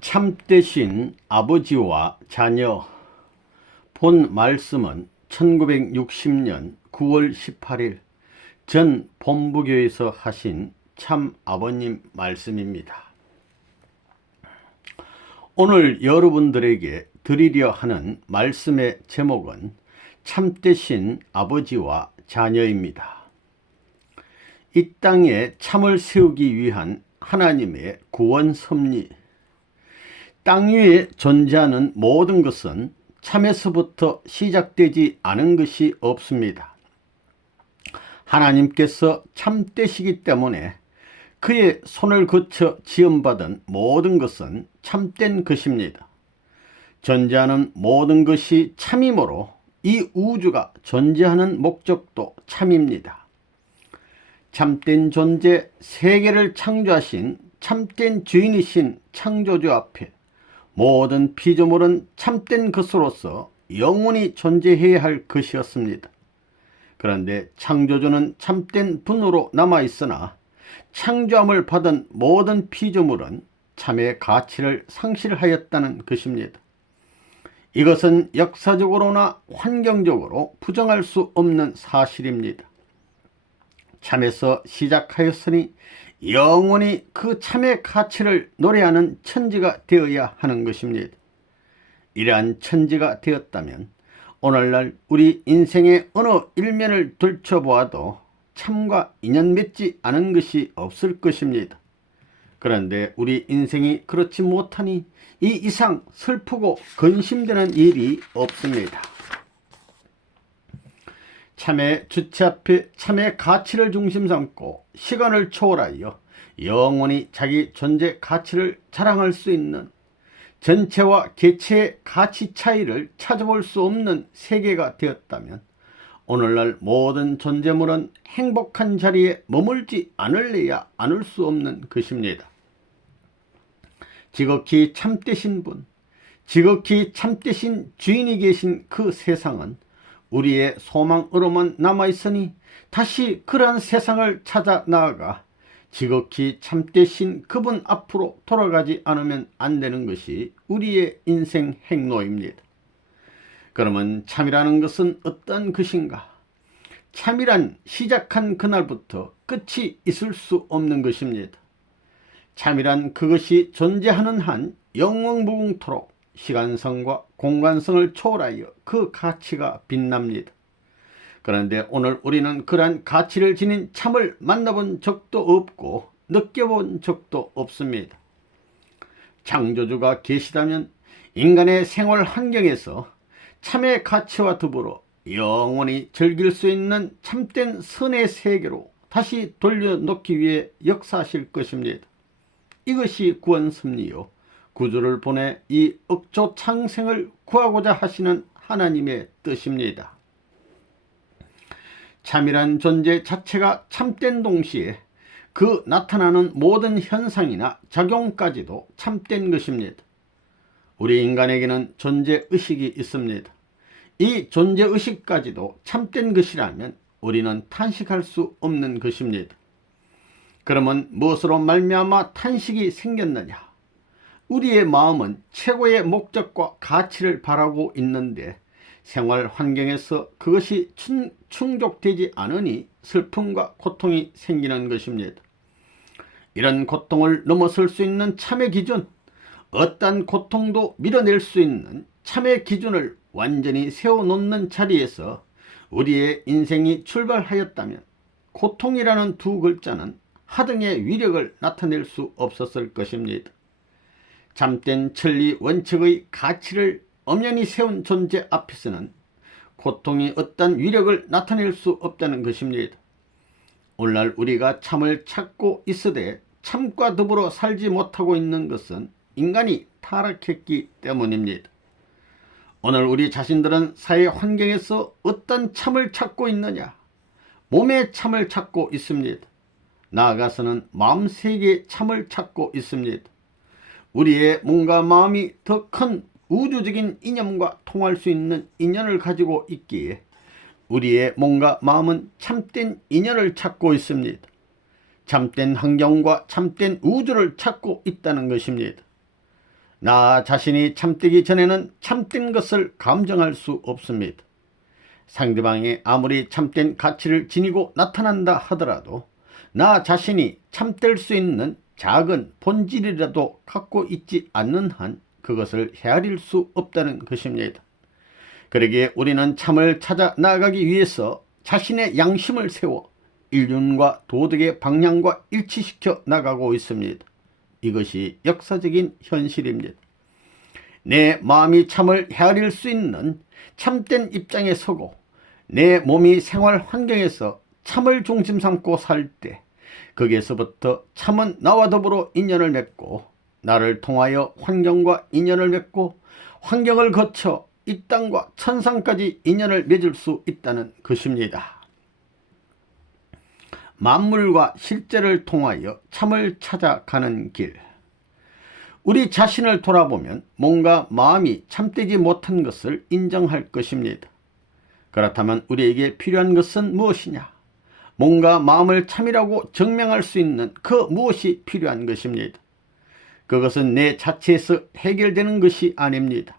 참되신 아버지와 자녀. 본 말씀은 1960년 9월 18일 전 본부교에서 하신 참 아버님 말씀입니다. 오늘 여러분들에게 드리려 하는 말씀의 제목은 참되신 아버지와 자녀입니다. 이 땅에 참을 세우기 위한 하나님의 구원 섭리. 땅 위에 존재하는 모든 것은 참에서부터 시작되지 않은 것이 없습니다. 하나님께서 참되시기 때문에 그의 손을 거쳐 지음받은 모든 것은 참된 것입니다. 존재하는 모든 것이 참이므로 이 우주가 존재하는 목적도 참입니다. 참된 존재, 세계를 창조하신 참된 주인이신 창조주 앞에 모든 피조물은 참된 것으로서 영원히 존재해야 할 것이었습니다. 그런데 창조주는 참된 분으로 남아있으나 창조함을 받은 모든 피조물은 참의 가치를 상실하였다는 것입니다. 이것은 역사적으로나 환경적으로 부정할 수 없는 사실입니다. 참에서 시작하였으니 영원히 그 참의 가치를 노래하는 천지가 되어야 하는 것입니다. 이러한 천지가 되었다면 오늘날 우리 인생의 어느 일면을 들춰보아도 참과 인연 맺지 않은 것이 없을 것입니다. 그런데 우리 인생이 그렇지 못하니 이 이상 슬프고 근심되는 일이 없습니다. 참의 주체 앞에 참의 가치를 중심 삼고 시간을 초월하여 영원히 자기 존재 가치를 자랑할 수 있는, 전체와 개체의 가치 차이를 찾아볼 수 없는 세계가 되었다면 오늘날 모든 존재물은 행복한 자리에 머물지 않을래야 않을 수 없는 것입니다. 지극히 참되신 분, 지극히 참되신 주인이 계신 그 세상은 우리의 소망으로만 남아있으니 다시 그러한 세상을 찾아 나아가 지극히 참되신 그분 앞으로 돌아가지 않으면 안 되는 것이 우리의 인생 행로입니다. 그러면 참이라는 것은 어떤 것인가? 참이란 시작한 그날부터 끝이 있을 수 없는 것입니다. 참이란 그것이 존재하는 한 영원무궁토록 시간성과 공간성을 초월하여 그 가치가 빛납니다. 그런데 오늘 우리는 그러한 가치를 지닌 참을 만나본 적도 없고 느껴본 적도 없습니다. 창조주가 계시다면 인간의 생활 환경에서 참의 가치와 더불어 영원히 즐길 수 있는 참된 선의 세계로 다시 돌려놓기 위해 역사하실 것입니다. 이것이 구원 섭리요, 구주를 보내 이 억조 창생을 구하고자 하시는 하나님의 뜻입니다. 참이란 존재 자체가 참된 동시에 그 나타나는 모든 현상이나 작용까지도 참된 것입니다. 우리 인간에게는 존재의식이 있습니다. 이 존재의식까지도 참된 것이라면 우리는 탄식할 수 없는 것입니다. 그러면 무엇으로 말미암아 탄식이 생겼느냐? 우리의 마음은 최고의 목적과 가치를 바라고 있는데 생활 환경에서 그것이 충족되지 않으니 슬픔과 고통이 생기는 것입니다. 이런 고통을 넘어설 수 있는 참의 기준, 어떤 고통도 밀어낼 수 있는 참의 기준을 완전히 세워놓는 자리에서 우리의 인생이 출발하였다면 고통이라는 두 글자는 하등의 위력을 나타낼 수 없었을 것입니다. 참된 천리 원칙의 가치를 엄연히 세운 존재 앞에서는 고통이 어떤 위력을 나타낼 수 없다는 것입니다. 오늘날 우리가 참을 찾고 있으되 참과 더불어 살지 못하고 있는 것은 인간이 타락했기 때문입니다. 오늘 우리 자신들은 사회 환경에서 어떤 참을 찾고 있느냐? 몸의 참을 찾고 있습니다. 나아가서는 마음세계의 참을 찾고 있습니다. 우리의 몸과 마음이 더 큰 우주적인 이념과 통할 수 있는 인연을 가지고 있기에 우리의 몸과 마음은 참된 인연을 찾고 있습니다. 참된 환경과 참된 우주를 찾고 있다는 것입니다. 나 자신이 참되기 전에는 참된 것을 감정할 수 없습니다. 상대방이 아무리 참된 가치를 지니고 나타난다 하더라도 나 자신이 참될 수 있는 작은 본질이라도 갖고 있지 않는 한 그것을 헤아릴 수 없다는 것입니다. 그러기에 우리는 참을 찾아 나아가기 위해서 자신의 양심을 세워 인륜과 도덕의 방향과 일치시켜 나가고 있습니다. 이것이 역사적인 현실입니다. 내 마음이 참을 헤아릴 수 있는 참된 입장에 서고 내 몸이 생활 환경에서 참을 중심 삼고 살 때 거기에서부터 참은 나와 더불어 인연을 맺고 나를 통하여 환경과 인연을 맺고 환경을 거쳐 이 땅과 천상까지 인연을 맺을 수 있다는 것입니다. 만물과 실제를 통하여 참을 찾아가는 길. 우리 자신을 돌아보면 뭔가 마음이 참되지 못한 것을 인정할 것입니다. 그렇다면 우리에게 필요한 것은 무엇이냐? 뭔가 마음을 참이라고 증명할 수 있는 그 무엇이 필요한 것입니다. 그것은 내 자체에서 해결되는 것이 아닙니다.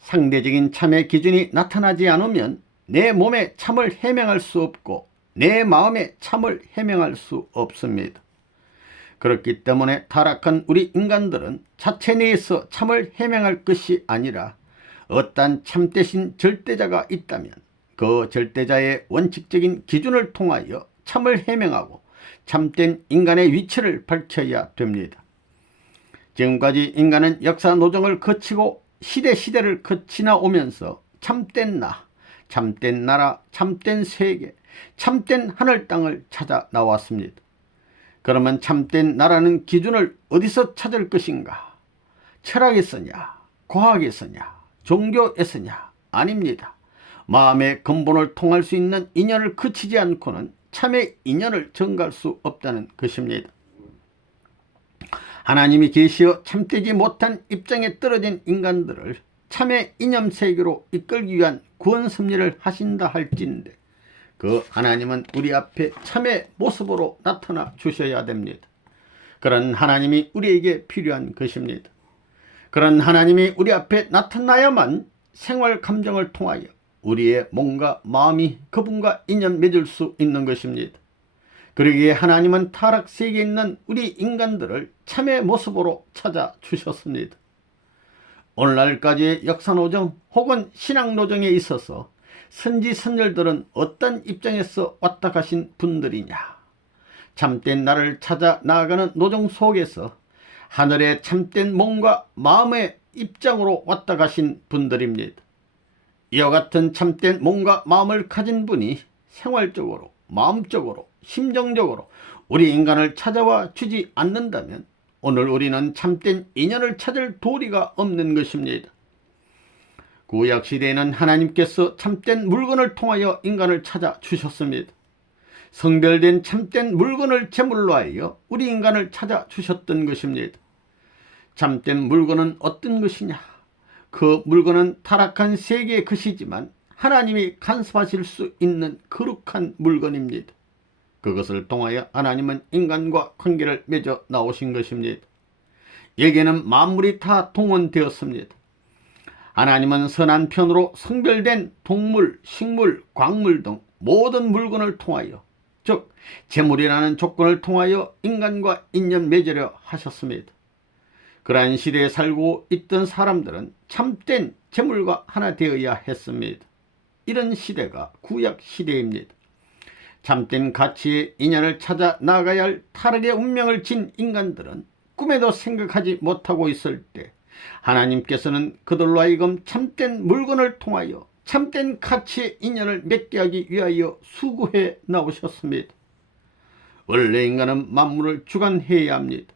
상대적인 참의 기준이 나타나지 않으면 내 몸에 참을 해명할 수 없고 내 마음에 참을 해명할 수 없습니다. 그렇기 때문에 타락한 우리 인간들은 자체 내에서 참을 해명할 것이 아니라 어떤 참되신 절대자가 있다면 그 절대자의 원칙적인 기준을 통하여 참을 해명하고 참된 인간의 위치를 밝혀야 됩니다. 지금까지 인간은 역사 노정을 거치고 시대를 거치나오면서 참된 나, 참된 나라, 참된 세계, 참된 하늘 땅을 찾아 나왔습니다. 그러면 참된 나라는 기준을 어디서 찾을 것인가? 철학에서냐? 과학에서냐? 종교에서냐? 아닙니다. 마음의 근본을 통할 수 있는 인연을 거치지 않고는 참의 인연을 증가할 수 없다는 것입니다. 하나님이 계시어 참되지 못한 입장에 떨어진 인간들을 참의 이념 세계로 이끌기 위한 구원 섭리를 하신다 할진대 그 하나님은 우리 앞에 참의 모습으로 나타나 주셔야 됩니다. 그런 하나님이 우리에게 필요한 것입니다. 그런 하나님이 우리 앞에 나타나야만 생활 감정을 통하여 우리의 몸과 마음이 그분과 인연 맺을 수 있는 것입니다. 그러기에 하나님은 타락 세계에 있는 우리 인간들을 참의 모습으로 찾아주셨습니다. 오늘날까지의 역사노정 혹은 신앙노정에 있어서 선지선열들은 어떤 입장에서 왔다 가신 분들이냐? 참된 나를 찾아 나아가는 노정 속에서 하늘의 참된 몸과 마음의 입장으로 왔다 가신 분들입니다. 이와 같은 참된 몸과 마음을 가진 분이 생활적으로, 마음적으로, 심정적으로 우리 인간을 찾아와 주지 않는다면 오늘 우리는 참된 인연을 찾을 도리가 없는 것입니다. 구약시대에는 하나님께서 참된 물건을 통하여 인간을 찾아주셨습니다. 성별된 참된 물건을 제물로 하여 우리 인간을 찾아주셨던 것입니다. 참된 물건은 어떤 것이냐? 그 물건은 타락한 세계의 것이지만 하나님이 간섭하실 수 있는 거룩한 물건입니다. 그것을 통하여 하나님은 인간과 관계를 맺어 나오신 것입니다. 여기에는 만물이 다 동원되었습니다. 하나님은 선한 편으로 성별된 동물, 식물, 광물 등 모든 물건을 통하여 즉 재물이라는 조건을 통하여 인간과 인연 맺으려 하셨습니다. 그러한 시대에 살고 있던 사람들은 참된 재물과 하나 되어야 했습니다. 이런 시대가 구약 시대입니다. 참된 가치의 인연을 찾아 나가야 할 타락의 운명을 진 인간들은 꿈에도 생각하지 못하고 있을 때 하나님께서는 그들로 하여금 참된 물건을 통하여 참된 가치의 인연을 맺게 하기 위하여 수고해 나오셨습니다. 원래 인간은 만물을 주관해야 합니다.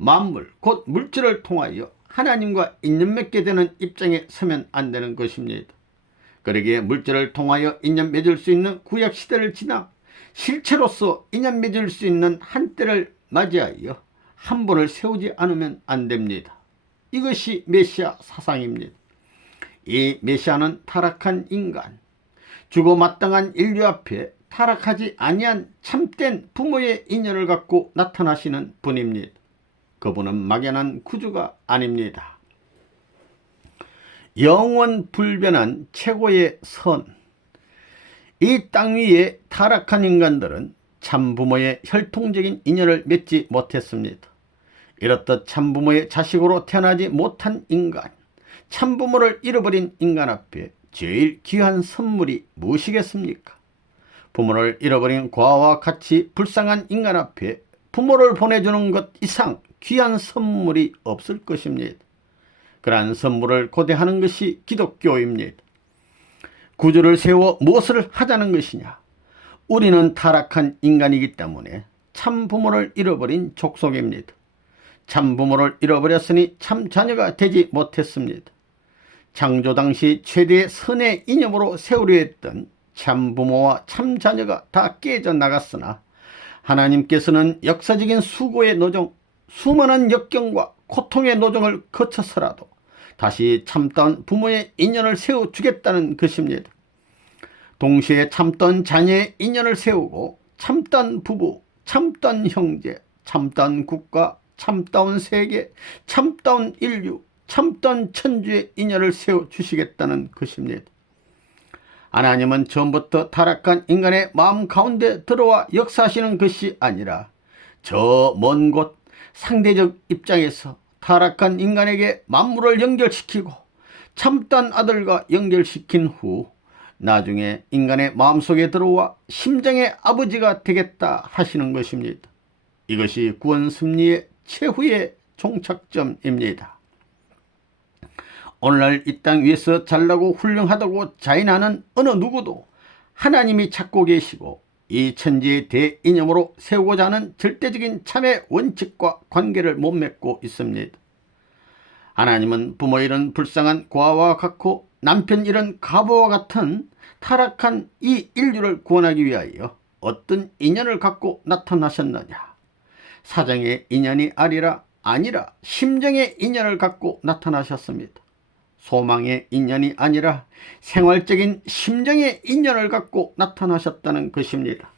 만물 곧 물질을 통하여 하나님과 인연 맺게 되는 입장에 서면 안 되는 것입니다. 그러기에 물질을 통하여 인연 맺을 수 있는 구약시대를 지나 실체로서 인연 맺을 수 있는 한때를 맞이하여 한 번을 세우지 않으면 안 됩니다. 이것이 메시아 사상입니다. 이 메시아는 타락한 인간, 주고 마땅한 인류 앞에 타락하지 아니한 참된 부모의 인연을 갖고 나타나시는 분입니다. 그분은 막연한 구주가 아닙니다. 영원 불변한 최고의 선. 이 땅 위에 타락한 인간들은 참부모의 혈통적인 인연을 맺지 못했습니다. 이렇듯 참부모의 자식으로 태어나지 못한 인간, 참부모를 잃어버린 인간 앞에 제일 귀한 선물이 무엇이겠습니까? 부모를 잃어버린 과와 같이 불쌍한 인간 앞에 부모를 보내주는 것 이상 귀한 선물이 없을 것입니다. 그러한 선물을 고대하는 것이 기독교입니다. 구주를 세워 무엇을 하자는 것이냐? 우리는 타락한 인간이기 때문에 참부모를 잃어버린 족속입니다. 참부모를 잃어버렸으니 참자녀가 되지 못했습니다. 창조 당시 최대의 선의 이념으로 세우려 했던 참부모와 참자녀가 다 깨져나갔으나 하나님께서는 역사적인 수고의 노정, 수많은 역경과 고통의 노정을 거쳐서라도 다시 참다운 부모의 인연을 세워주겠다는 것입니다. 동시에 참다운 자녀의 인연을 세우고 참다운 부부, 참다운 형제, 참다운 국가, 참다운 세계, 참다운 인류, 참다운 천주의 인연을 세워주시겠다는 것입니다. 하나님은 처음부터 타락한 인간의 마음 가운데 들어와 역사하시는 것이 아니라 저 먼 곳 상대적 입장에서 타락한 인간에게 만물을 연결시키고 참다운 아들과 연결시킨 후 나중에 인간의 마음속에 들어와 심정의 아버지가 되겠다 하시는 것입니다. 이것이 구원 승리의 최후의 종착점입니다. 오늘날 이 땅 위에서 잘나고 훌륭하다고 자인하는 어느 누구도 하나님이 찾고 계시고 이 천지의 대이념으로 세우고자 하는 절대적인 참의 원칙과 관계를 못 맺고 있습니다. 하나님은 부모 잃은 불쌍한 고아와 같고 남편 잃은 가부와 같은 타락한 이 인류를 구원하기 위하여 어떤 인연을 갖고 나타나셨느냐? 사정의 인연이 아니라 심정의 인연을 갖고 나타나셨습니다. 소망의 인연이 아니라 생활적인 심정의 인연을 갖고 나타나셨다는 것입니다.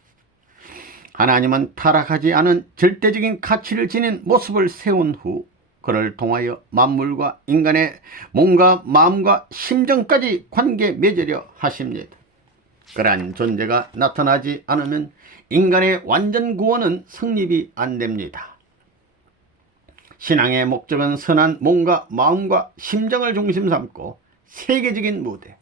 하나님은 타락하지 않은 절대적인 가치를 지닌 모습을 세운 후 그를 통하여 만물과 인간의 몸과 마음과 심정까지 관계 맺으려 하십니다. 그러한 존재가 나타나지 않으면 인간의 완전 구원은 성립이 안 됩니다. 신앙의 목적은 선한 몸과 마음과 심정을 중심 삼고 세계적인 무대,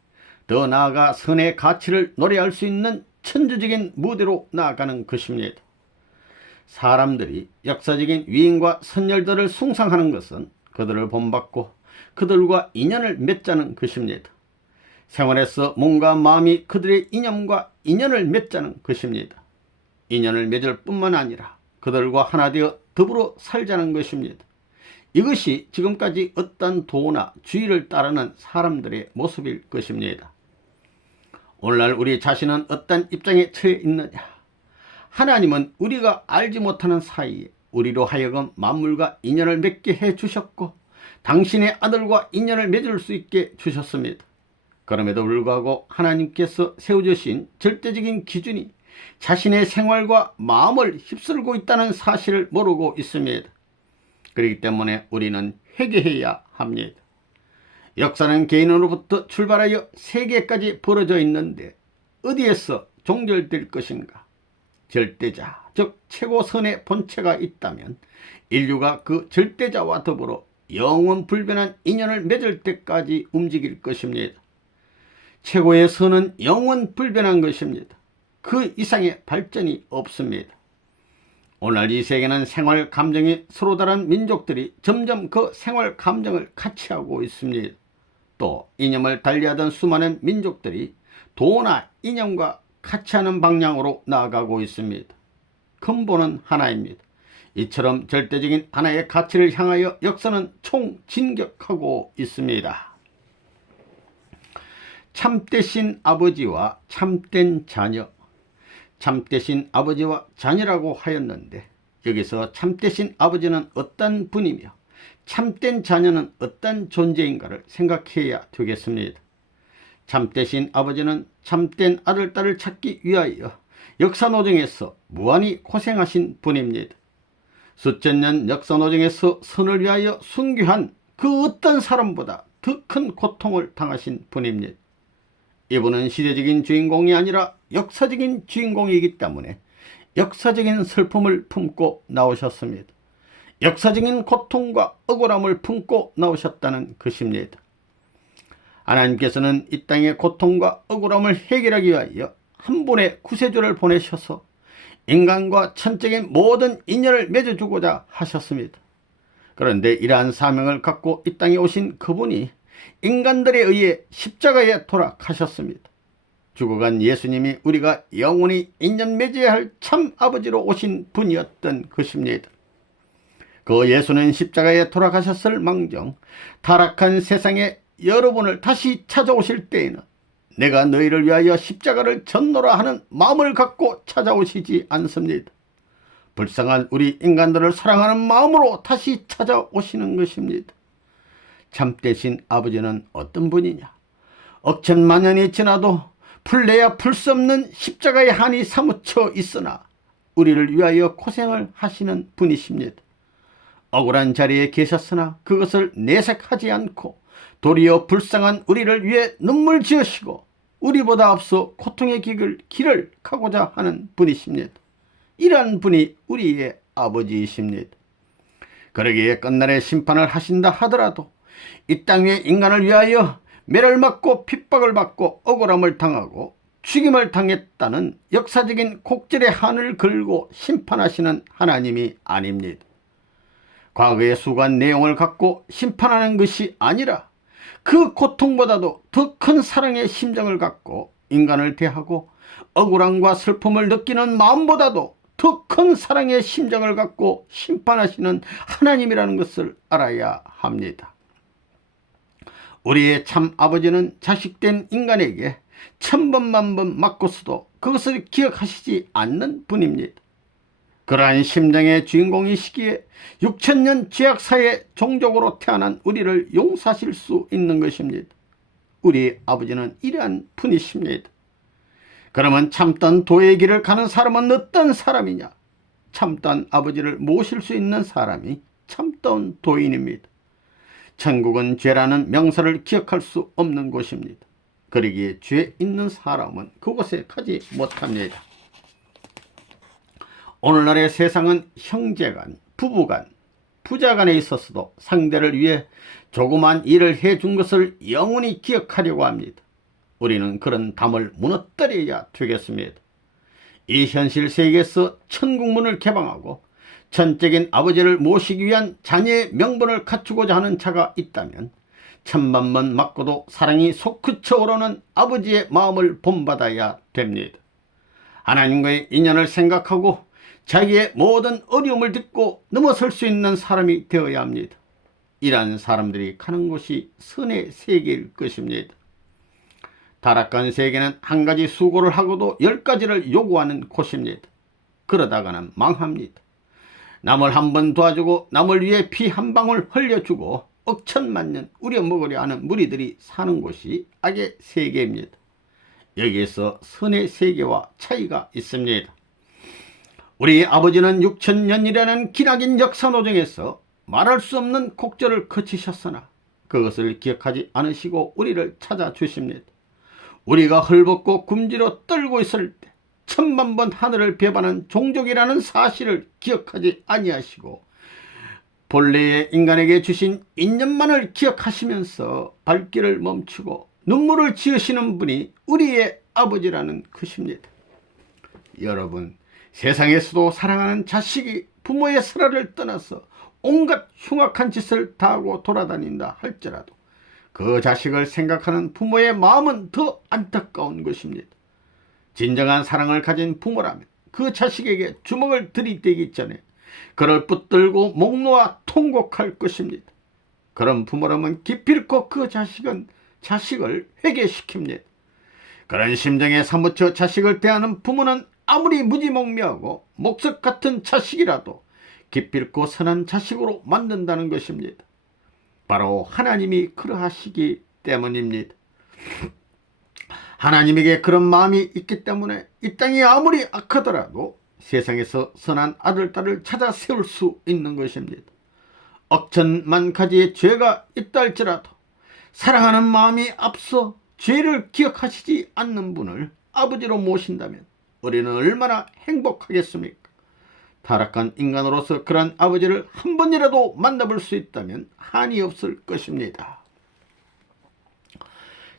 더 나아가 선의 가치를 노래할 수 있는 천주적인 무대로 나아가는 것입니다. 사람들이 역사적인 위인과 선열들을 숭상하는 것은 그들을 본받고 그들과 인연을 맺자는 것입니다. 생활에서 몸과 마음이 그들의 이념과 인연을 맺자는 것입니다. 인연을 맺을 뿐만 아니라 그들과 하나 되어 더불어 살자는 것입니다. 이것이 지금까지 어떤 도나 주의를 따르는 사람들의 모습일 것입니다. 오늘날 우리 자신은 어떤 입장에 처해 있느냐? 하나님은 우리가 알지 못하는 사이에 우리로 하여금 만물과 인연을 맺게 해주셨고 당신의 아들과 인연을 맺을 수 있게 주셨습니다. 그럼에도 불구하고 하나님께서 세워주신 절대적인 기준이 자신의 생활과 마음을 휩쓸고 있다는 사실을 모르고 있습니다. 그렇기 때문에 우리는 회개해야 합니다. 역사는 개인으로부터 출발하여 세계까지 벌어져 있는데 어디에서 종결될 것인가? 절대자, 즉 최고선의 본체가 있다면 인류가 그 절대자와 더불어 영원 불변한 인연을 맺을 때까지 움직일 것입니다. 최고의 선은 영원 불변한 것입니다. 그 이상의 발전이 없습니다. 오늘 이 세계는 생활 감정이 서로 다른 민족들이 점점 그 생활 감정을 같이 하고 있습니다. 또 이념을 달리하던 수많은 민족들이 도나 이념과 같이 하는 방향으로 나아가고 있습니다. 근본은 하나입니다. 이처럼 절대적인 하나의 가치를 향하여 역사는 총진격하고 있습니다. 참되신 아버지와 참된 자녀. 참되신 아버지와 자녀라고 하였는데 여기서 참되신 아버지는 어떤 분이며 참된 자녀는 어떤 존재인가를 생각해야 되겠습니다. 참되신 아버지는 참된 아들, 딸을 찾기 위하여 역사노정에서 무한히 고생하신 분입니다. 수천 년 역사 노정에서 선을 위하여 순교한 그 어떤 사람보다 더 큰 고통을 당하신 분입니다. 이분은 시대적인 주인공이 아니라 역사적인 주인공이기 때문에 역사적인 슬픔을 품고 나오셨습니다. 역사적인 고통과 억울함을 품고 나오셨다는 것입니다. 하나님께서는 이 땅의 고통과 억울함을 해결하기 위하여 한 분의 구세주를 보내셔서 인간과 천적인 모든 인연을 맺어주고자 하셨습니다. 그런데 이러한 사명을 갖고 이 땅에 오신 그분이 인간들에 의해 십자가에 돌아가셨습니다. 죽어간 예수님이 우리가 영원히 인연 맺어야 할 참 아버지로 오신 분이었던 것입니다. 그 예수는 십자가에 돌아가셨을 망정 타락한 세상에 여러분을 다시 찾아오실 때에는 내가 너희를 위하여 십자가를 졌노라 하는 마음을 갖고 찾아오시지 않습니다. 불쌍한 우리 인간들을 사랑하는 마음으로 다시 찾아오시는 것입니다. 참되신 아버지는 어떤 분이냐? 억천만년이 지나도 풀래야 풀 수 없는 십자가의 한이 사무쳐 있으나 우리를 위하여 고생을 하시는 분이십니다. 억울한 자리에 계셨으나 그것을 내색하지 않고 도리어 불쌍한 우리를 위해 눈물 지으시고 우리보다 앞서 고통의 길을 가고자 하는 분이십니다. 이러한 분이 우리의 아버지이십니다. 그러기에 끝날에 심판을 하신다 하더라도 이 땅 위에 인간을 위하여 매를 맞고 핍박을 받고 억울함을 당하고 죽임을 당했다는 역사적인 곡절의 한을 걸고 심판하시는 하나님이 아닙니다. 과거의 수고한 내용을 갖고 심판하는 것이 아니라 그 고통보다도 더 큰 사랑의 심정을 갖고 인간을 대하고 억울함과 슬픔을 느끼는 마음보다도 더 큰 사랑의 심정을 갖고 심판하시는 하나님이라는 것을 알아야 합니다. 우리의 참 아버지는 자식된 인간에게 천번 만번 맞고서도 그것을 기억하시지 않는 분입니다. 그러한 심정의 주인공이시기에 6000년 죄악사의 종족으로 태어난 우리를 용서하실 수 있는 것입니다. 우리 아버지는 이러한 분이십니다. 그러면 참던 도의 길을 가는 사람은 어떤 사람이냐? 참던 아버지를 모실 수 있는 사람이 참던 도인입니다. 천국은 죄라는 명사를 기억할 수 없는 곳입니다. 그러기에 죄 있는 사람은 그곳에 가지 못합니다. 오늘날의 세상은 형제간, 부부간, 부자간에 있어서도 상대를 위해 조그만 일을 해준 것을 영원히 기억하려고 합니다. 우리는 그런 담을 무너뜨려야 되겠습니다. 이 현실 세계에서 천국문을 개방하고 전적인 아버지를 모시기 위한 자녀의 명분을 갖추고자 하는 자가 있다면 천만번 맞고도 사랑이 솟구쳐 오르는 아버지의 마음을 본받아야 됩니다. 하나님과의 인연을 생각하고 자기의 모든 어려움을 딛고 넘어설 수 있는 사람이 되어야 합니다. 이러한 사람들이 가는 곳이 선의 세계일 것입니다. 타락한 세계는 한 가지 수고를 하고도 10가지를 요구하는 곳입니다. 그러다가는 망합니다. 남을 한 번 도와주고 남을 위해 피 한 방울 흘려주고 억천만년 우려먹으려 하는 무리들이 사는 곳이 악의 세계입니다. 여기에서 선의 세계와 차이가 있습니다. 우리 아버지는 6000년이라는 기나긴 역사 노정에서 말할 수 없는 곡절을 거치셨으나 그것을 기억하지 않으시고 우리를 찾아주십니다. 우리가 헐벗고 굶주려 떨고 있을 때 천만번 하늘을 배반한 종족이라는 사실을 기억하지 아니하시고 본래의 인간에게 주신 인연만을 기억하시면서 발길을 멈추고 눈물을 지으시는 분이 우리의 아버지라는 것입니다. 여러분, 세상에서도 사랑하는 자식이 부모의 슬하를 떠나서 온갖 흉악한 짓을 다하고 돌아다닌다 할지라도 그 자식을 생각하는 부모의 마음은 더 안타까운 것입니다. 진정한 사랑을 가진 부모라면 그 자식에게 주먹을 들이대기 전에 그를 붙들고 목 놓아 통곡할 것입니다. 그런 부모라면 기필코 그 자식을 회개시킵니다. 그런 심정에 사무쳐 자식을 대하는 부모는 아무리 무지몽매하고 목석 같은 자식이라도 기필코 선한 자식으로 만든다는 것입니다. 바로 하나님이 그러하시기 때문입니다. 하나님에게 그런 마음이 있기 때문에 이 땅이 아무리 악하더라도 세상에서 선한 아들, 딸을 찾아 세울 수 있는 것입니다. 억천만 가지의 죄가 있다 할지라도 사랑하는 마음이 앞서 죄를 기억하시지 않는 분을 아버지로 모신다면 우리는 얼마나 행복하겠습니까? 타락한 인간으로서 그런 아버지를 한 번이라도 만나볼 수 있다면 한이 없을 것입니다.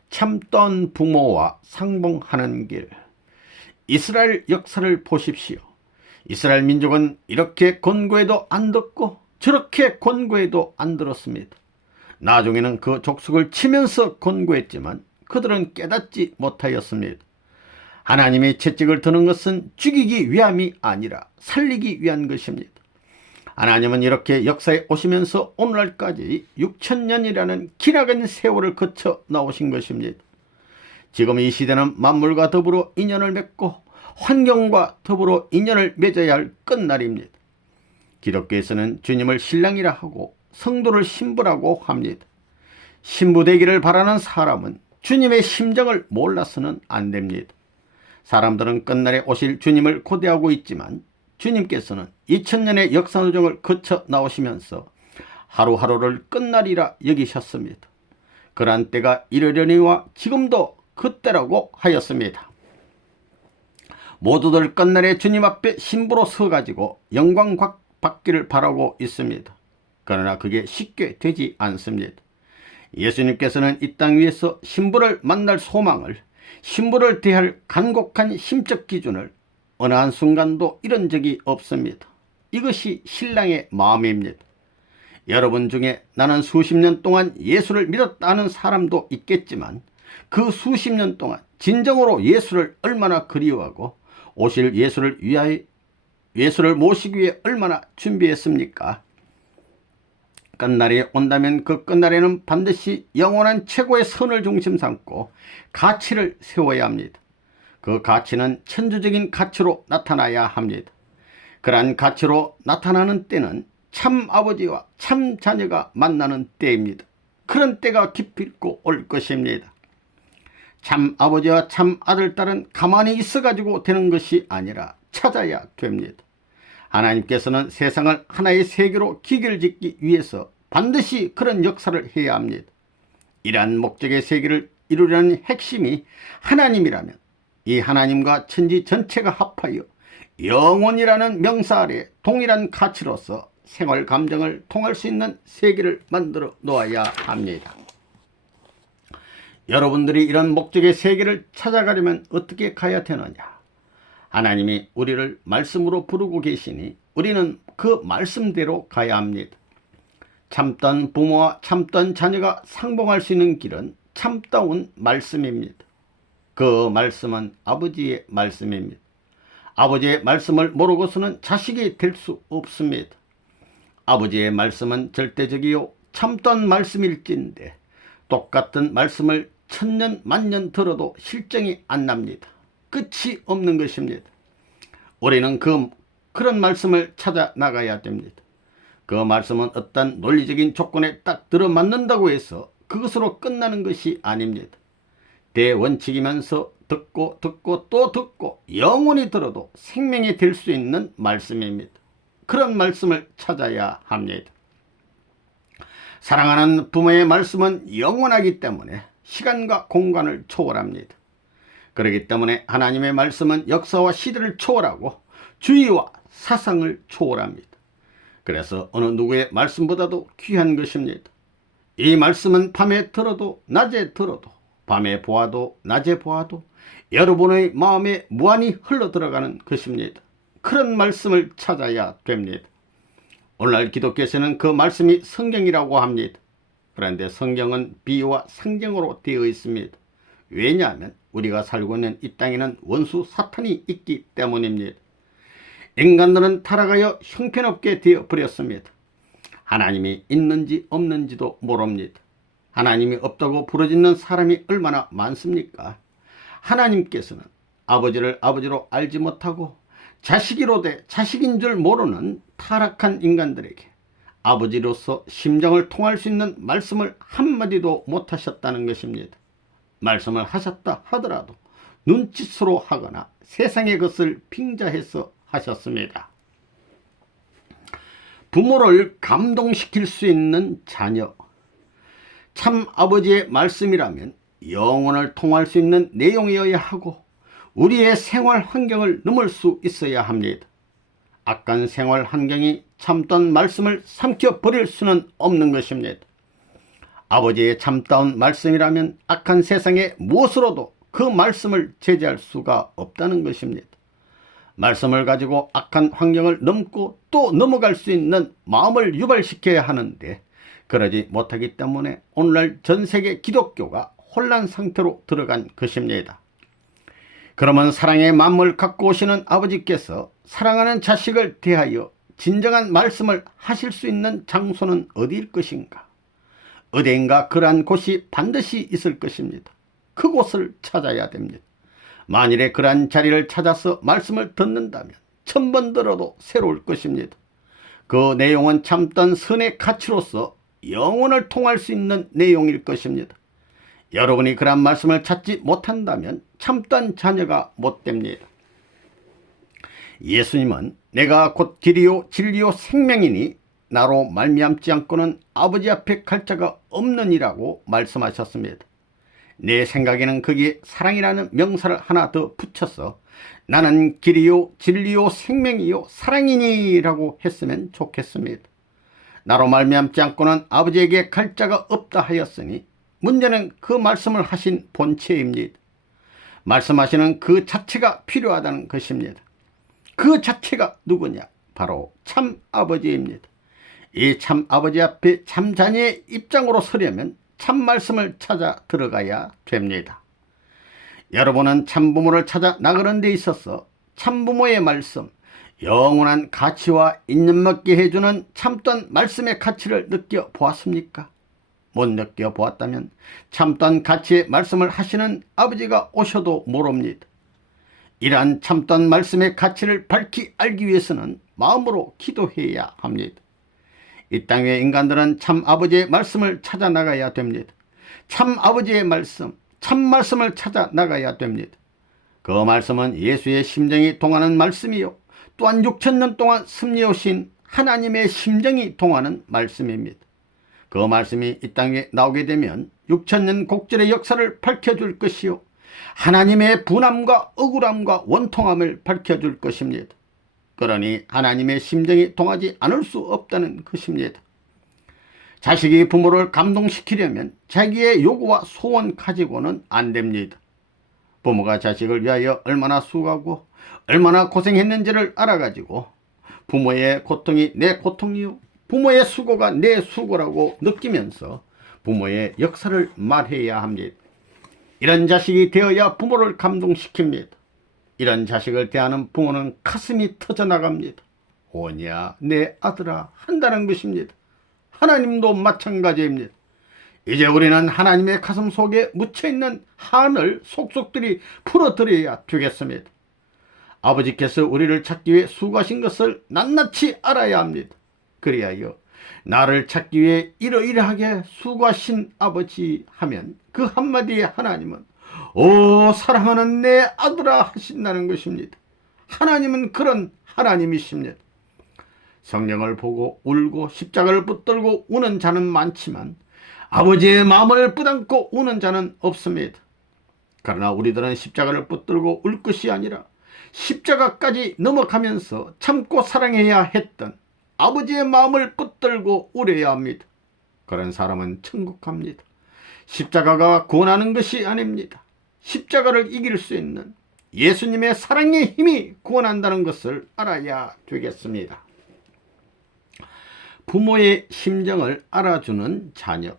참던 부모와 상봉하는 길. 이스라엘 역사를 보십시오. 이스라엘 민족은 이렇게 권고해도 안 듣고 저렇게 권고해도 안 들었습니다. 나중에는 그 족속을 치면서 권고했지만 그들은 깨닫지 못하였습니다. 하나님의 채찍을 드는 것은 죽이기 위함이 아니라 살리기 위한 것입니다. 하나님은 이렇게 역사에 오시면서 오늘날까지 6천년이라는 기나긴 세월을 거쳐 나오신 것입니다. 지금 이 시대는 만물과 더불어 인연을 맺고 환경과 더불어 인연을 맺어야 할 끝날입니다. 기독교에서는 주님을 신랑이라 하고 성도를 신부라고 합니다. 신부 되기를 바라는 사람은 주님의 심정을 몰라서는 안 됩니다. 사람들은 끝날에 오실 주님을 고대하고 있지만 주님께서는 2000년의 역사노정을 거쳐 나오시면서 하루하루를 끝날이라 여기셨습니다. 그러한 때가 이르려니와 지금도 그때라고 하였습니다. 모두들 끝날에 주님 앞에 신부로 서가지고 영광 받기를 바라고 있습니다. 그러나 그게 쉽게 되지 않습니다. 예수님께서는 이 땅 위에서 신부를 만날 소망을, 신부를 대할 간곡한 심적 기준을 어느 한순간도 잃은 적이 없습니다. 이것이 신랑의 마음입니다. 여러분 중에 나는 수십 년 동안 예수를 믿었다는 사람도 있겠지만 그 수십 년 동안 진정으로 예수를 얼마나 그리워하고 오실 예수를 모시기 위해 얼마나 준비했습니까? 끝날이 온다면 그 끝날에는 반드시 영원한 최고의 선을 중심 삼고 가치를 세워야 합니다. 그 가치는 천주적인 가치로 나타나야 합니다. 그러한 가치로 나타나는 때는 참 아버지와 참 자녀가 만나는 때입니다. 그런 때가 기필코 올 것입니다. 참 아버지와 참 아들, 딸은 가만히 있어가지고 되는 것이 아니라 찾아야 됩니다. 하나님께서는 세상을 하나의 세계로 기결짓기 위해서 반드시 그런 역사를 해야 합니다. 이러한 목적의 세계를 이루려는 핵심이 하나님이라면 이 하나님과 천지 전체가 합하여 영혼이라는 명사 아래 동일한 가치로서 생활 감정을 통할 수 있는 세계를 만들어 놓아야 합니다. 여러분들이 이런 목적의 세계를 찾아가려면 어떻게 가야 되느냐? 하나님이 우리를 말씀으로 부르고 계시니 우리는 그 말씀대로 가야 합니다. 참던 부모와 참던 자녀가 상봉할 수 있는 길은 참다운 말씀입니다. 그 말씀은 아버지의 말씀입니다. 아버지의 말씀을 모르고서는 자식이 될 수 없습니다. 아버지의 말씀은 절대적이요 참던 말씀일진데 똑같은 말씀을 천년 만년 들어도 실정이 안 납니다. 끝이 없는 것입니다. 우리는 그런 말씀을 찾아 나가야 됩니다. 그 말씀은 어떤 논리적인 조건에 딱 들어맞는다고 해서 그것으로 끝나는 것이 아닙니다. 대원칙이면서 듣고 또 듣고 영원히 들어도 생명이 될 수 있는 말씀입니다. 그런 말씀을 찾아야 합니다. 사랑하는 부모의 말씀은 영원하기 때문에 시간과 공간을 초월합니다. 그렇기 때문에 하나님의 말씀은 역사와 시대를 초월하고 주의와 사상을 초월합니다. 그래서 어느 누구의 말씀보다도 귀한 것입니다. 이 말씀은 밤에 들어도 낮에 들어도 밤에 보아도 낮에 보아도 여러분의 마음에 무한히 흘러들어가는 것입니다. 그런 말씀을 찾아야 됩니다. 오늘날 기독교에서는 그 말씀이 성경이라고 합니다. 그런데 성경은 비유와 상징으로 되어 있습니다. 왜냐하면 우리가 살고 있는 이 땅에는 원수 사탄이 있기 때문입니다. 인간들은 타락하여 형편없게 되어버렸습니다. 하나님이 있는지 없는지도 모릅니다. 하나님이 없다고 부르짖는 사람이 얼마나 많습니까? 하나님께서는 아버지를 아버지로 알지 못하고 자식이로되 자식인 줄 모르는 타락한 인간들에게 아버지로서 심정을 통할 수 있는 말씀을 한마디도 못하셨다는 것입니다. 말씀을 하셨다 하더라도 눈짓으로 하거나 세상의 것을 빙자해서 말씀하셨습니다. 부모를 감동시킬 수 있는 자녀. 참 아버지의 말씀이라면 영혼을 통할 수 있는 내용이어야 하고 우리의 생활 환경을 넘을 수 있어야 합니다. 악한 생활 환경이 참던 말씀을 삼켜버릴 수는 없는 것입니다. 아버지의 참다운 말씀이라면 악한 세상의 무엇으로도 그 말씀을 제재할 수가 없다는 것입니다. 말씀을 가지고 악한 환경을 넘고 또 넘어갈 수 있는 마음을 유발시켜야 하는데 그러지 못하기 때문에 오늘날 전세계 기독교가 혼란 상태로 들어간 것입니다. 그러면 사랑의 마음을 갖고 오시는 아버지께서 사랑하는 자식을 대하여 진정한 말씀을 하실 수 있는 장소는 어디일 것인가? 어디인가 그러한 곳이 반드시 있을 것입니다. 그곳을 찾아야 됩니다. 만일에 그러한 자리를 찾아서 말씀을 듣는다면 1000번 들어도 새로울 것입니다. 그 내용은 참던 선의 가치로서 영혼을 통할 수 있는 내용일 것입니다. 여러분이 그러한 말씀을 찾지 못한다면 참던 자녀가 못됩니다. 예수님은 내가 곧 길이요 진리요 생명이니 나로 말미암지 않고는 아버지 앞에 갈 자가 없느니라고 말씀하셨습니다. 내 생각에는 거기에 사랑이라는 명사를 하나 더 붙여서 나는 길이요 진리요 생명이요 사랑이니 라고 했으면 좋겠습니다. 나로 말미암지 않고는 아버지에게 갈 자가 없다 하였으니 문제는 그 말씀을 하신 본체입니다. 말씀하시는 그 자체가 필요하다는 것입니다. 그 자체가 누구냐? 바로 참 아버지입니다. 이 참 아버지 앞에 참 자녀의 입장으로 서려면 참 말씀을 찾아 들어가야 됩니다. 여러분은 참 부모를 찾아 나가는 데 있어서 참 부모의 말씀, 영원한 가치와 인연맞게 해주는 참던 말씀의 가치를 느껴보았습니까? 못 느껴보았다면 참던 가치의 말씀을 하시는 아버지가 오셔도 모릅니다. 이러한 참던 말씀의 가치를 밝히 알기 위해서는 마음으로 기도해야 합니다. 이 땅의 인간들은 참 아버지의 말씀을 찾아 나가야 됩니다. 참 아버지의 말씀, 참 말씀을 찾아 나가야 됩니다. 그 말씀은 예수의 심정이 통하는 말씀이요 또한 6000년 동안 섭리하신 하나님의 심정이 통하는 말씀입니다. 그 말씀이 이 땅에 나오게 되면 6000년 곡절의 역사를 밝혀줄 것이요 하나님의 분함과 억울함과 원통함을 밝혀줄 것입니다. 그러니 하나님의 심정이 통하지 않을 수 없다는 것입니다. 자식이 부모를 감동시키려면 자기의 요구와 소원 가지고는 안 됩니다. 부모가 자식을 위하여 얼마나 수고하고 얼마나 고생했는지를 알아가지고 부모의 고통이 내 고통이요 부모의 수고가 내 수고라고 느끼면서 부모의 역사를 말해야 합니다. 이런 자식이 되어야 부모를 감동시킵니다. 이런 자식을 대하는 부모는 가슴이 터져나갑니다. 오냐 내 아들아 한다는 것입니다. 하나님도 마찬가지입니다. 이제 우리는 하나님의 가슴 속에 묻혀있는 한을 속속들이 풀어드려야 되겠습니다. 아버지께서 우리를 찾기 위해 수고하신 것을 낱낱이 알아야 합니다. 그리하여 나를 찾기 위해 이러이러하게 수고하신 아버지 하면 그 한마디에 하나님은 오 사랑하는 내 아들아 하신다는 것입니다. 하나님은 그런 하나님이십니다. 성령을 보고 울고 십자가를 붙들고 우는 자는 많지만 아버지의 마음을 붙안고 우는 자는 없습니다. 그러나 우리들은 십자가를 붙들고 울 것이 아니라 십자가까지 넘어가면서 참고 사랑해야 했던 아버지의 마음을 붙들고 울어야 합니다. 그런 사람은 천국 갑니다. 십자가가 구원하는 것이 아닙니다. 십자가를 이길 수 있는 예수님의 사랑의 힘이 구원한다는 것을 알아야 되겠습니다. 부모의 심정을 알아주는 자녀.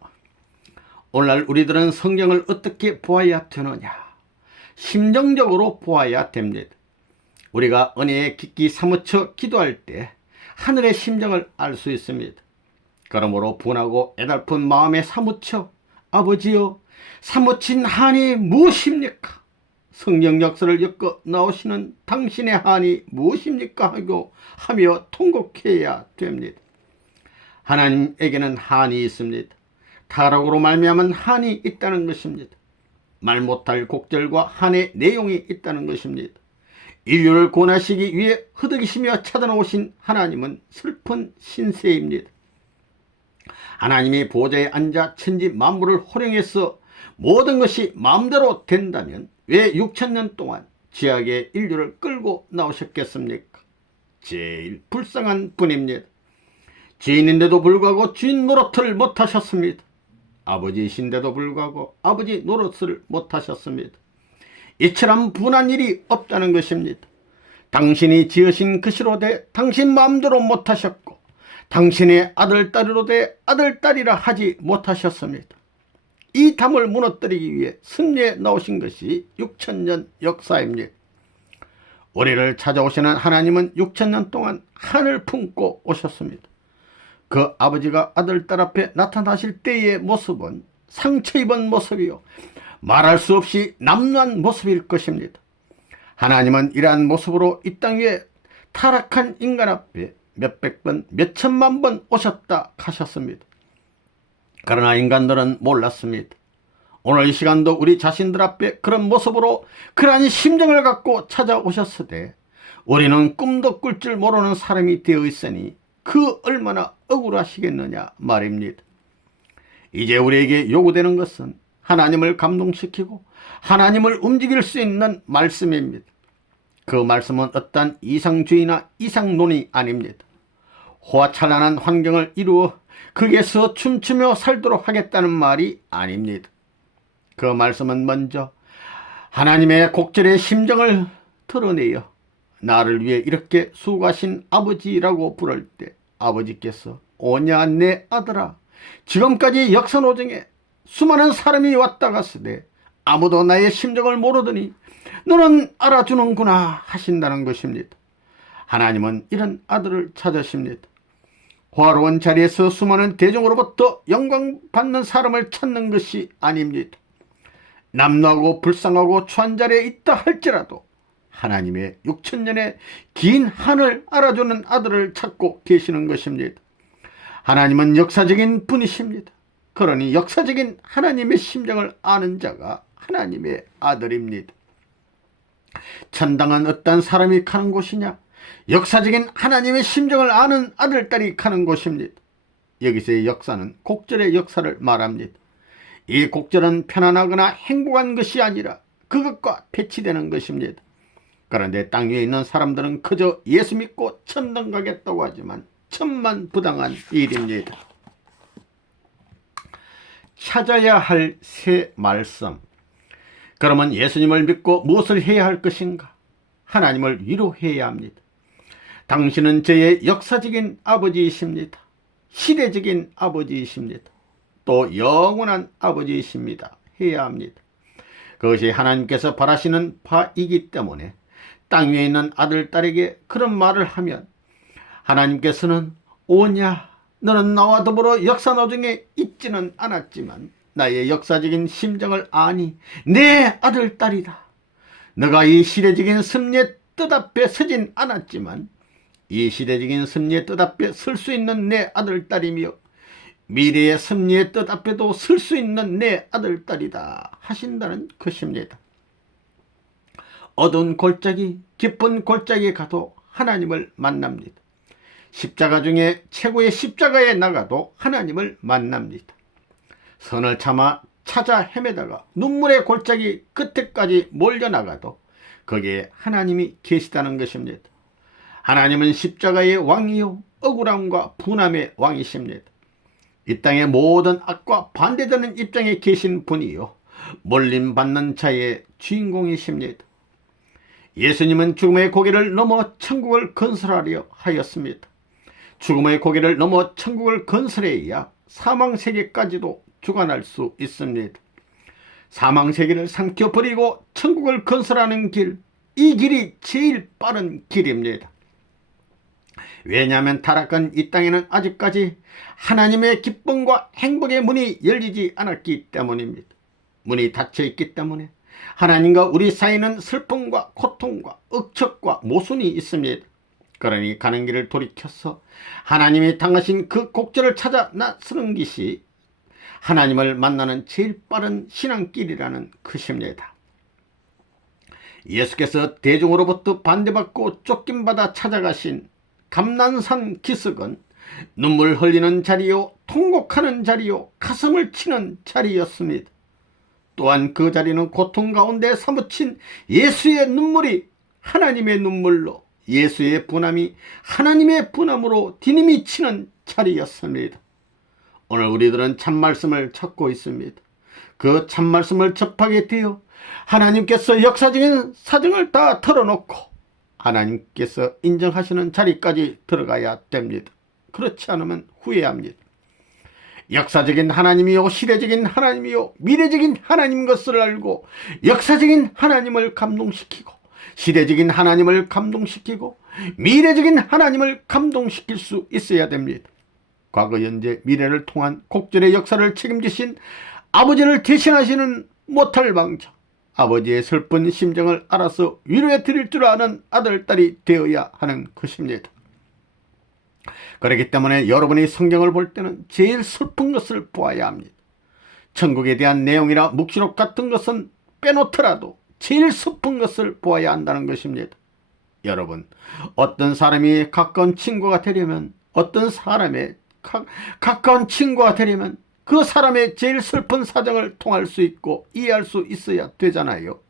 오늘날 우리들은 성경을 어떻게 보아야 되느냐? 심정적으로 보아야 됩니다. 우리가 은혜에 깊이 사무쳐 기도할 때 하늘의 심정을 알 수 있습니다. 그러므로 분하고 애달픈 마음에 사무쳐 아버지여 사무친 한이 무엇입니까? 성령 역사를 엮어 나오시는 당신의 한이 무엇입니까? 하며 통곡해야 됩니다. 하나님에게는 한이 있습니다. 타락으로 말미암은 한이 있다는 것입니다. 말 못할 곡절과 한의 내용이 있다는 것입니다. 인류를 구원하시기 위해 흐득이시며 찾아오신 하나님은 슬픈 신세입니다. 하나님이 보좌에 앉아 천지 만물을 호령해서 모든 것이 마음대로 된다면 왜 6천년 동안 죄악의 인류를 끌고 나오셨겠습니까? 제일 불쌍한 분입니다. 죄인인데도 불구하고 주인 노릇을 못하셨습니다. 아버지이신데도 불구하고 아버지 노릇을 못하셨습니다. 이처럼 분한 일이 없다는 것입니다. 당신이 지으신 것이로되 당신 마음대로 못하셨고 당신의 아들, 딸이로되 아들, 딸이라 하지 못하셨습니다. 이 담을 무너뜨리기 위해 승리에 나오신 것이 6천년 역사입니다. 우리를 찾아오시는 하나님은 6천년 동안 한을 품고 오셨습니다. 그 아버지가 아들, 딸 앞에 나타나실 때의 모습은 상처 입은 모습이요 말할 수 없이 남루한 모습일 것입니다. 하나님은 이러한 모습으로 이 땅 위에 타락한 인간 앞에 몇백 번, 몇천만 번 오셨다 가셨습니다. 그러나 인간들은 몰랐습니다. 오늘 이 시간도 우리 자신들 앞에 그런 모습으로 그러한 심정을 갖고 찾아오셨으되 우리는 꿈도 꿀 줄 모르는 사람이 되어 있으니 그 얼마나 억울하시겠느냐 말입니다. 이제 우리에게 요구되는 것은 하나님을 감동시키고 하나님을 움직일 수 있는 말씀입니다. 그 말씀은 어떤 이상주의나 이상론이 아닙니다. 호화찬란한 환경을 이루어 거기에서 춤추며 살도록 하겠다는 말이 아닙니다. 그 말씀은 먼저 하나님의 곡절의 심정을 드러내어 나를 위해 이렇게 수고하신 아버지라고 부를 때 아버지께서 오냐 내 아들아 지금까지 역사노정에 수많은 사람이 왔다 갔으되 아무도 나의 심정을 모르더니 너는 알아주는구나 하신다는 것입니다. 하나님은 이런 아들을 찾으십니다. 화로운 자리에서 수많은 대중으로부터 영광 받는 사람을 찾는 것이 아닙니다. 남루하고 불쌍하고 추한 자리에 있다 할지라도 하나님의 6천년의 긴 한을 알아주는 아들을 찾고 계시는 것입니다. 하나님은 역사적인 분이십니다. 그러니 역사적인 하나님의 심정을 아는 자가 하나님의 아들입니다. 천당은 어떤 사람이 가는 곳이냐? 역사적인 하나님의 심정을 아는 아들, 딸이 가는 곳입니다. 여기서의 역사는 곡절의 역사를 말합니다. 이 곡절은 편안하거나 행복한 것이 아니라 그것과 배치되는 것입니다. 그런데 땅 위에 있는 사람들은 그저 예수 믿고 천당 가겠다고 하지만 천만부당한 일입니다. 찾아야 할 새 말씀. 그러면 예수님을 믿고 무엇을 해야 할 것인가? 하나님을 위로해야 합니다. 당신은 저의 역사적인 아버지이십니다. 시대적인 아버지이십니다. 또 영원한 아버지이십니다. 해야 합니다. 그것이 하나님께서 바라시는 바이기 때문에 땅 위에 있는 아들, 딸에게 그런 말을 하면 하나님께서는 오냐 너는 나와 더불어 역사노정에 있지는 않았지만 나의 역사적인 심정을 아니 내 아들, 딸이다. 너가 이 시대적인 섭리의 뜻 앞에 서진 않았지만 이 시대적인 섭리의 뜻 앞에 설 수 있는 내 아들, 딸이며 미래의 섭리의 뜻 앞에도 설 수 있는 내 아들, 딸이다 하신다는 것입니다. 어두운 골짜기, 깊은 골짜기에 가도 하나님을 만납니다. 십자가 중에 최고의 십자가에 나가도 하나님을 만납니다. 선을 참아 찾아 헤매다가 눈물의 골짜기 끝에까지 몰려나가도 거기에 하나님이 계시다는 것입니다. 하나님은 십자가의 왕이요 억울함과 분함의 왕이십니다. 이 땅의 모든 악과 반대되는 입장에 계신 분이요 몰림받는 자의 주인공이십니다. 예수님은 죽음의 고개를 넘어 천국을 건설하려 하였습니다. 죽음의 고개를 넘어 천국을 건설해야 사망세계까지도 주관할 수 있습니다. 사망세계를 삼켜버리고 천국을 건설하는 길, 이 길이 제일 빠른 길입니다. 왜냐하면 타락한 이 땅에는 아직까지 하나님의 기쁨과 행복의 문이 열리지 않았기 때문입니다. 문이 닫혀있기 때문에 하나님과 우리 사이는 슬픔과 고통과 억척과 모순이 있습니다. 그러니 가는 길을 돌이켜서 하나님이 당하신 그 곡절을 찾아 나서는 것이 하나님을 만나는 제일 빠른 신앙길이라는 것입니다. 예수께서 대중으로부터 반대받고 쫓김받아 찾아가신 감난산 기슭은 눈물 흘리는 자리요, 통곡하는 자리요, 가슴을 치는 자리였습니다. 또한 그 자리는 고통 가운데 사무친 예수의 눈물이 하나님의 눈물로, 예수의 분함이 하나님의 분함으로 디님이 치는 자리였습니다. 오늘 우리들은 참말씀을 찾고 있습니다. 그 참말씀을 접하게 되어 하나님께서 역사적인 사정을 다 털어놓고 하나님께서 인정하시는 자리까지 들어가야 됩니다. 그렇지 않으면 후회합니다. 역사적인 하나님이요, 시대적인 하나님이요, 미래적인 하나님 것을 알고 역사적인 하나님을 감동시키고 시대적인 하나님을 감동시키고 미래적인 하나님을 감동시킬 수 있어야 됩니다. 과거, 현재, 미래를 통한 곡절의 역사를 책임지신 아버지를 대신하시는 못할 방자, 아버지의 슬픈 심정을 알아서 위로해 드릴 줄 아는 아들, 딸이 되어야 하는 것입니다. 그렇기 때문에 여러분이 성경을 볼 때는 제일 슬픈 것을 보아야 합니다. 천국에 대한 내용이나 묵시록 같은 것은 빼놓더라도 제일 슬픈 것을 보아야 한다는 것입니다. 여러분, 어떤 사람이 가까운 친구가 되려면, 어떤 사람의 가까운 친구가 되려면 그 사람의 제일 슬픈 사정을 통할 수 있고 이해할 수 있어야 되잖아요.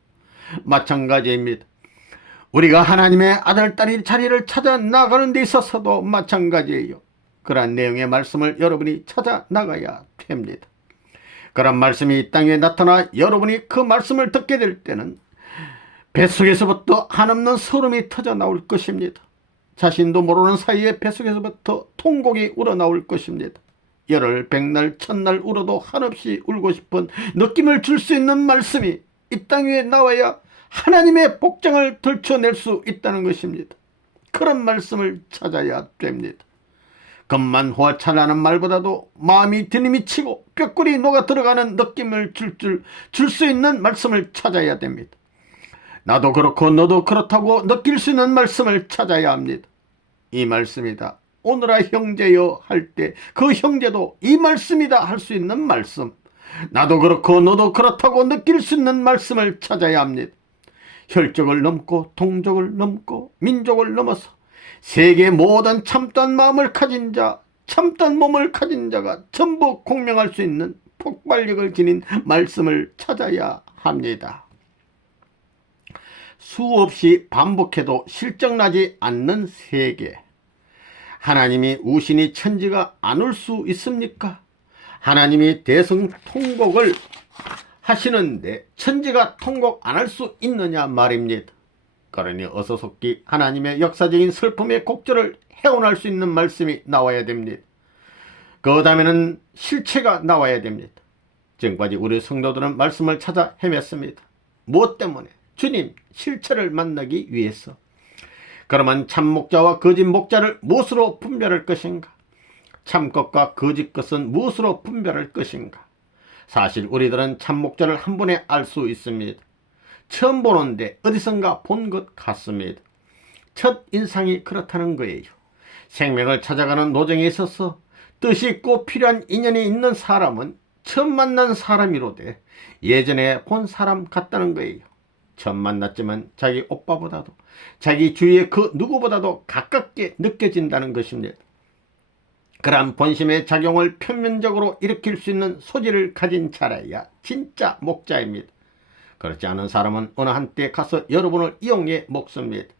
마찬가지입니다. 우리가 하나님의 아들, 딸이 자리를 찾아 나가는 데 있어서도 마찬가지예요. 그러한 내용의 말씀을 여러분이 찾아 나가야 됩니다. 그런 말씀이 이 땅에 나타나 여러분이 그 말씀을 듣게 될 때는 뱃속에서부터 한없는 소름이 터져 나올 것입니다. 자신도 모르는 사이에 뱃속에서부터 통곡이 우러나올 것입니다. 열흘, 백날, 천날 울어도 한없이 울고 싶은 느낌을 줄 수 있는 말씀이 이 땅 위에 나와야 하나님의 복장을 들춰낼 수 있다는 것입니다. 그런 말씀을 찾아야 됩니다. 겉만 호화찬란한 말보다도 마음이 들이미치고 뼈골이 녹아 들어가는 느낌을 줄 수 있는 말씀을 찾아야 됩니다. 나도 그렇고 너도 그렇다고 느낄 수 있는 말씀을 찾아야 합니다. 이 말씀이다, 오늘아 형제여 할 때 그 형제도 이 말씀이다 할 수 있는 말씀, 나도 그렇고 너도 그렇다고 느낄 수 있는 말씀을 찾아야 합니다. 혈족을 넘고 동족을 넘고 민족을 넘어서 세계 모든 참된 마음을 가진 자, 참된 몸을 가진 자가 전부 공명할 수 있는 폭발력을 지닌 말씀을 찾아야 합니다. 수없이 반복해도 실적나지 않는 세계, 하나님이 우신이 천지가 안 올 수 있습니까? 하나님이 대성통곡을 하시는데 천지가 통곡 안 할 수 있느냐 말입니다. 그러니 어서 속히 하나님의 역사적인 슬픔의 곡절을 해온할 수 있는 말씀이 나와야 됩니다. 그 다음에는 실체가 나와야 됩니다. 지금까지 우리 성도들은 말씀을 찾아 헤맸습니다. 무엇 때문에? 주님 실체를 만나기 위해서. 그러면 참 목자와 거짓 목자를 무엇으로 분별할 것인가? 참 것과 거짓 것은 무엇으로 분별할 것인가? 사실 우리들은 참 목자를 한 번에 알 수 있습니다. 처음 보는데 어디선가 본 것 같습니다. 첫 인상이 그렇다는 거예요. 생명을 찾아가는 노정에 있어서 뜻이 있고 필요한 인연이 있는 사람은 처음 만난 사람이로되 예전에 본 사람 같다는 거예요. 처음 만났지만 자기 오빠보다도 자기 주위의 그 누구보다도 가깝게 느껴진다는 것입니다. 그러한 본심의 작용을 표면적으로 일으킬 수 있는 소질을 가진 자라야 진짜 목자입니다. 그렇지 않은 사람은 어느 한때 가서 여러분을 이용해 먹습니다.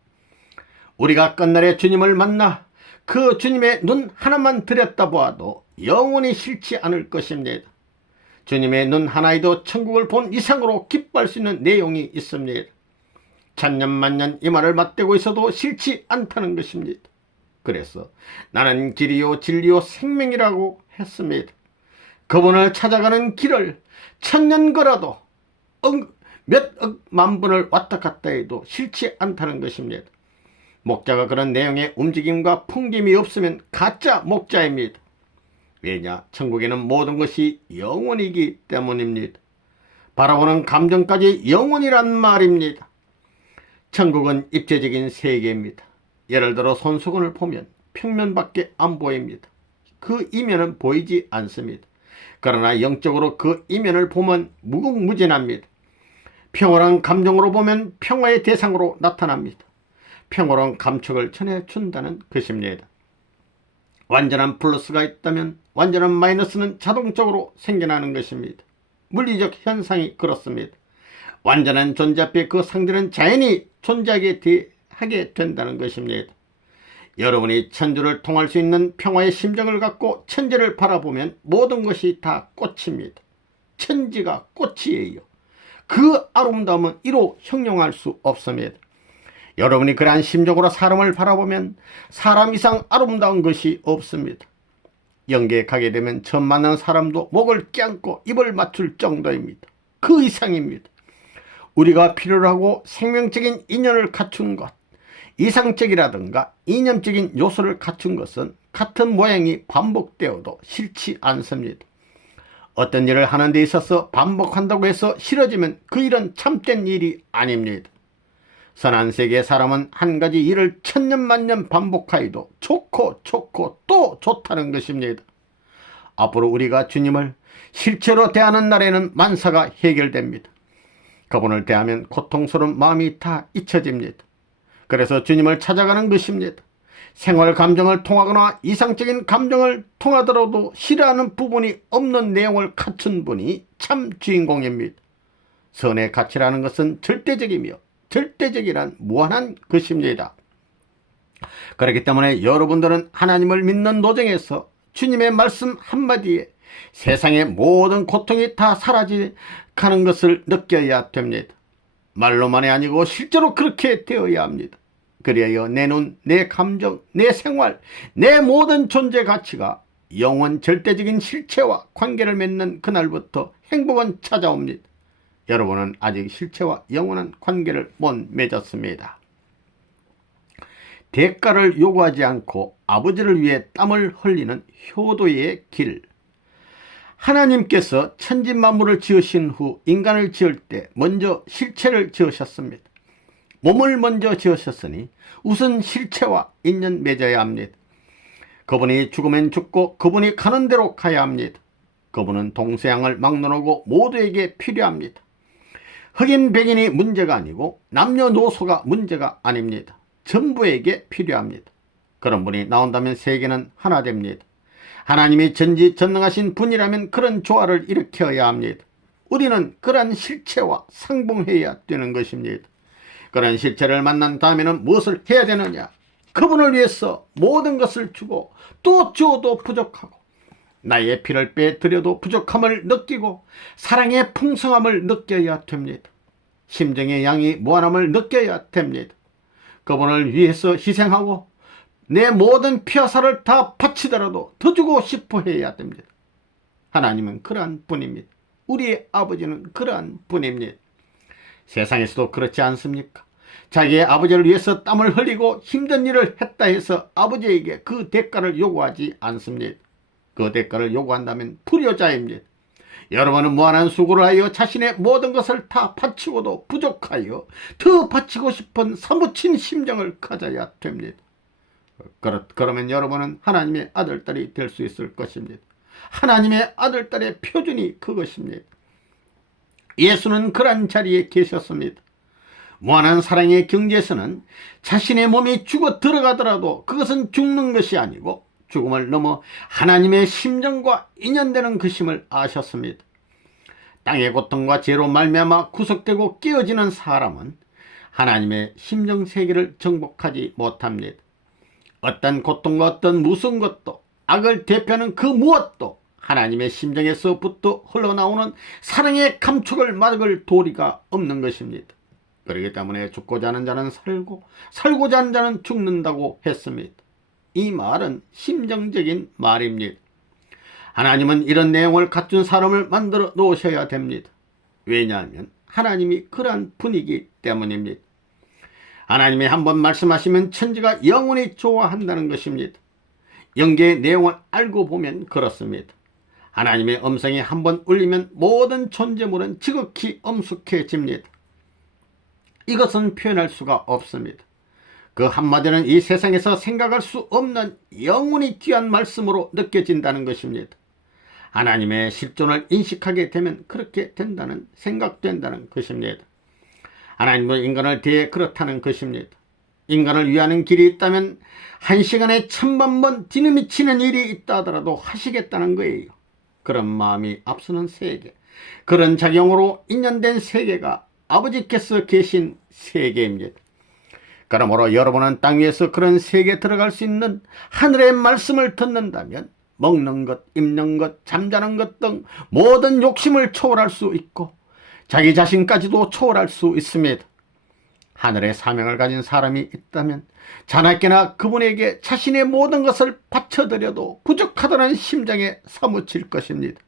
우리가 끝날에 주님을 만나 그 주님의 눈 하나만 들여다보아도 영원히 싫지 않을 것입니다. 주님의 눈 하나에도 천국을 본 이상으로 기뻐할 수 있는 내용이 있습니다. 천년만년 이 말을 맞대고 있어도 싫지 않다는 것입니다. 그래서 나는 길이요 진리요 생명이라고 했습니다. 그분을 찾아가는 길을 천년 걸어도 몇억 만분을 왔다 갔다 해도 싫지 않다는 것입니다. 목자가 그런 내용의 움직임과 풍김이 없으면 가짜 목자입니다. 왜냐? 천국에는 모든 것이 영원이기 때문입니다. 바라보는 감정까지 영원이란 말입니다. 천국은 입체적인 세계입니다. 예를 들어 손수건을 보면 평면밖에 안 보입니다. 그 이면은 보이지 않습니다. 그러나 영적으로 그 이면을 보면 무궁무진합니다. 평온한 감정으로 보면 평화의 대상으로 나타납니다. 평온한 감촉을 전해준다는 것입니다. 완전한 플러스가 있다면 완전한 마이너스는 자동적으로 생겨나는 것입니다. 물리적 현상이 그렇습니다. 완전한 존재 앞에 그 상대는 자연히 존재하게 하게 된다는 것입니다. 여러분이 천주를 통할 수 있는 평화의 심정을 갖고 천지를 바라보면 모든 것이 다 꽃입니다. 천지가 꽃이에요. 그 아름다움은 이로 형용할 수 없습니다. 여러분이 그러한 심정으로 사람을 바라보면 사람 이상 아름다운 것이 없습니다. 영계에 가게 되면 처음 만나는 사람도 목을 껴안고 입을 맞출 정도입니다. 그 이상입니다. 우리가 필요로 하고 생명적인 인연을 갖춘 것, 이상적이라든가 이념적인 요소를 갖춘 것은 같은 모양이 반복되어도 싫지 않습니다. 어떤 일을 하는 데 있어서 반복한다고 해서 싫어지면 그 일은 참된 일이 아닙니다. 선한 세계의 사람은 한 가지 일을 천년만년 반복하여도 좋고 또 좋다는 것입니다. 앞으로 우리가 주님을 실체로 대하는 날에는 만사가 해결됩니다. 그분을 대하면 고통스러운 마음이 다 잊혀집니다. 그래서 주님을 찾아가는 것입니다. 생활 감정을 통하거나 이상적인 감정을 통하더라도 싫어하는 부분이 없는 내용을 갖춘 분이 참 주인공입니다. 선의 가치라는 것은 절대적이며 절대적이란 무한한 것입니다. 그렇기 때문에 여러분들은 하나님을 믿는 노정에서 주님의 말씀 한마디에 세상의 모든 고통이 다 사라져가는 것을 느껴야 됩니다. 말로만이 아니고 실제로 그렇게 되어야 합니다. 그리하여 내 눈, 내 감정, 내 생활, 내 모든 존재 가치가 영원 절대적인 실체와 관계를 맺는 그날부터 행복은 찾아옵니다. 여러분은 아직 실체와 영원한 관계를 못 맺었습니다. 대가를 요구하지 않고 아버지를 위해 땀을 흘리는 효도의 길. 하나님께서 천지만물을 지으신 후 인간을 지을 때 먼저 실체를 지으셨습니다. 몸을 먼저 지으셨으니 우선 실체와 인연 맺어야 합니다. 그분이 죽으면 죽고 그분이 가는 대로 가야 합니다. 그분은 동서양을 막론하고 모두에게 필요합니다. 흑인 백인이 문제가 아니고 남녀노소가 문제가 아닙니다. 전부에게 필요합니다. 그런 분이 나온다면 세계는 하나 됩니다. 하나님이 전지전능하신 분이라면 그런 조화를 일으켜야 합니다. 우리는 그러한 실체와 상봉해야 되는 것입니다. 그런 실체를 만난 다음에는 무엇을 해야 되느냐? 그분을 위해서 모든 것을 주고 또 주어도 부족하고 나의 피를 빼드려도 부족함을 느끼고 사랑의 풍성함을 느껴야 됩니다. 심정의 양이 무한함을 느껴야 됩니다. 그분을 위해서 희생하고 내 모든 피와 살을 다 바치더라도 더 주고 싶어 해야 됩니다. 하나님은 그러한 분입니다. 우리의 아버지는 그러한 분입니다. 세상에서도 그렇지 않습니까? 자기의 아버지를 위해서 땀을 흘리고 힘든 일을 했다 해서 아버지에게 그 대가를 요구하지 않습니다. 그 대가를 요구한다면 불효자입니다. 여러분은 무한한 수고를 하여 자신의 모든 것을 다 바치고도 부족하여 더 바치고 싶은 사무친 심정을 가져야 됩니다. 그러면 여러분은 하나님의 아들딸이 될 수 있을 것입니다. 하나님의 아들딸의 표준이 그것입니다. 예수는 그런 자리에 계셨습니다. 무한한 사랑의 경지에서는 자신의 몸이 죽어 들어가더라도 그것은 죽는 것이 아니고 죽음을 넘어 하나님의 심정과 인연되는 것임을 아셨습니다. 땅의 고통과 죄로 말미암아 구속되고 깨어지는 사람은 하나님의 심정세계를 정복하지 못합니다. 어떤 고통과 어떤 무슨 것도 악을 대표하는 그 무엇도 하나님의 심정에서부터 흘러나오는 사랑의 감촉을 막을 도리가 없는 것입니다. 그렇기 때문에 죽고자 하는 자는 살고 살고자 하는 자는 죽는다고 했습니다. 이 말은 심정적인 말입니다. 하나님은 이런 내용을 갖춘 사람을 만들어 놓으셔야 됩니다. 왜냐하면 하나님이 그러한 분이기 때문입니다. 하나님이 한번 말씀하시면 천지가 영원히 좋아한다는 것입니다. 영계의 내용을 알고 보면 그렇습니다. 하나님의 음성이 한번 울리면 모든 존재물은 지극히 엄숙해집니다. 이것은 표현할 수가 없습니다. 그 한마디는 이 세상에서 생각할 수 없는 영원히 귀한 말씀으로 느껴진다는 것입니다. 하나님의 실존을 인식하게 되면 그렇게 된다는 생각된다는 것입니다. 하나님은 인간을 대해 그렇다는 것입니다. 인간을 위하는 길이 있다면 1시간에 1000번 뒤넘치는 일이 있다 하더라도 하시겠다는 거예요. 그런 마음이 앞서는 세계, 그런 작용으로 인연된 세계가 아버지께서 계신 세계입니다. 그러므로 여러분은 땅 위에서 그런 세계에 들어갈 수 있는 하늘의 말씀을 듣는다면 먹는 것, 입는 것, 잠자는 것 등 모든 욕심을 초월할 수 있고 자기 자신까지도 초월할 수 있습니다. 하늘의 사명을 가진 사람이 있다면 자나깨나 그분에게 자신의 모든 것을 바쳐드려도 부족하다는 심정에 사무칠 것입니다.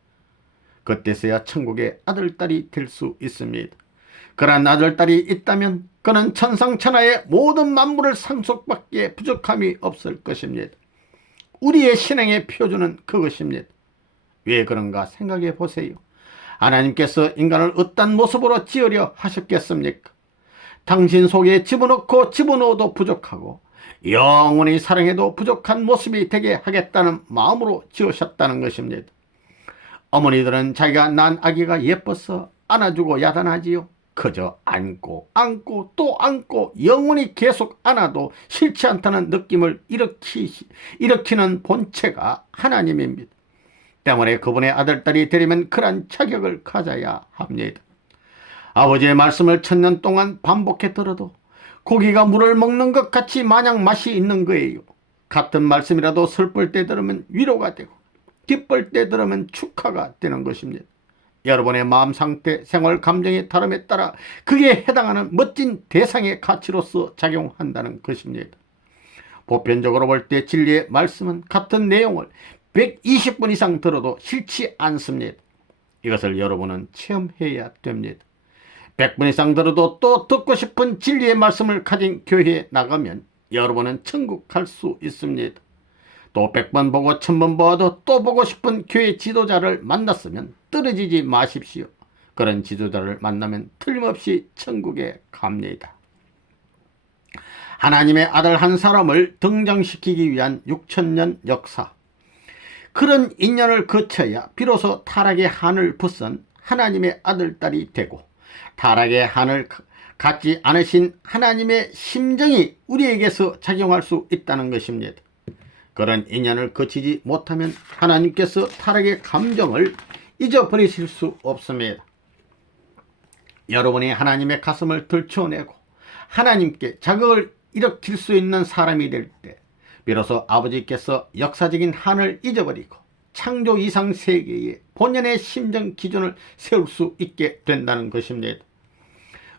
그때서야 천국의 아들딸이 될 수 있습니다. 그러한 아들딸이 있다면 그는 천상천하의 모든 만물을 상속받기에 부족함이 없을 것입니다. 우리의 신앙의 표준은 그것입니다. 왜 그런가 생각해 보세요. 하나님께서 인간을 어떤 모습으로 지으려 하셨겠습니까? 당신 속에 집어넣고 집어넣어도 부족하고 영원히 사랑해도 부족한 모습이 되게 하겠다는 마음으로 지으셨다는 것입니다. 어머니들은 자기가 낳은 아기가 예뻐서 안아주고 야단하지요. 그저 안고 또 안고 영원히 계속 안아도 싫지 않다는 느낌을 일으키는 본체가 하나님입니다. 때문에 그분의 아들딸이 되려면 그런 자격을 가져야 합니다. 아버지의 말씀을 1000년 동안 반복해 들어도 고기가 물을 먹는 것 같이 마냥 맛이 있는 거예요. 같은 말씀이라도 슬플 때 들으면 위로가 되고 기쁠 때 들으면 축하가 되는 것입니다. 여러분의 마음 상태, 생활, 감정의 다름에 따라 그에 해당하는 멋진 대상의 가치로서 작용한다는 것입니다. 보편적으로 볼 때 진리의 말씀은 같은 내용을 120분 이상 들어도 싫지 않습니다. 이것을 여러분은 체험해야 됩니다. 100분 이상 들어도 또 듣고 싶은 진리의 말씀을 가진 교회에 나가면 여러분은 천국 갈 수 있습니다. 또 100번 보고 1000번 보아도 또 보고 싶은 교회 지도자를 만났으면 떨어지지 마십시오. 그런 지도자를 만나면 틀림없이 천국에 갑니다. 하나님의 아들 한 사람을 등장시키기 위한 6000년 역사, 그런 인연을 거쳐야 비로소 타락의 한을 벗은 하나님의 아들딸이 되고 타락의 한을 갖지 않으신 하나님의 심정이 우리에게서 작용할 수 있다는 것입니다. 그런 인연을 거치지 못하면 하나님께서 타락의 감정을 잊어버리실 수 없습니다. 여러분이 하나님의 가슴을 들춰내고 하나님께 자극을 일으킬 수 있는 사람이 될 때 비로소 아버지께서 역사적인 한을 잊어버리고 창조 이상 세계에 본연의 심정 기준을 세울 수 있게 된다는 것입니다.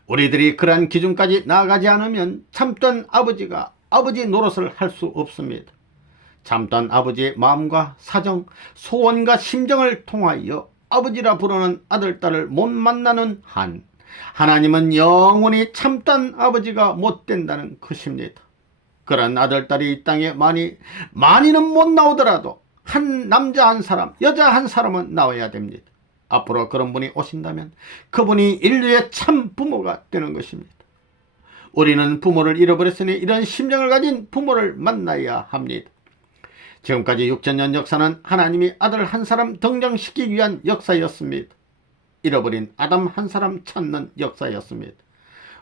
우리들이 그러한 기준까지 나아가지 않으면 참된 아버지가 아버지 노릇을 할 수 없습니다. 참된 아버지의 마음과 사정, 소원과 심정을 통하여 아버지라 부르는 아들딸을 못 만나는 한 하나님은 영원히 참된 아버지가 못 된다는 것입니다. 그런 아들딸이 이 땅에 많이는 못 나오더라도 한 남자 한 사람, 여자 한 사람은 나와야 됩니다. 앞으로 그런 분이 오신다면 그분이 인류의 참 부모가 되는 것입니다. 우리는 부모를 잃어버렸으니 이런 심정을 가진 부모를 만나야 합니다. 지금까지 6000년 역사는 하나님이 아들 한 사람 등장시키기 위한 역사였습니다. 잃어버린 아담 한 사람 찾는 역사였습니다.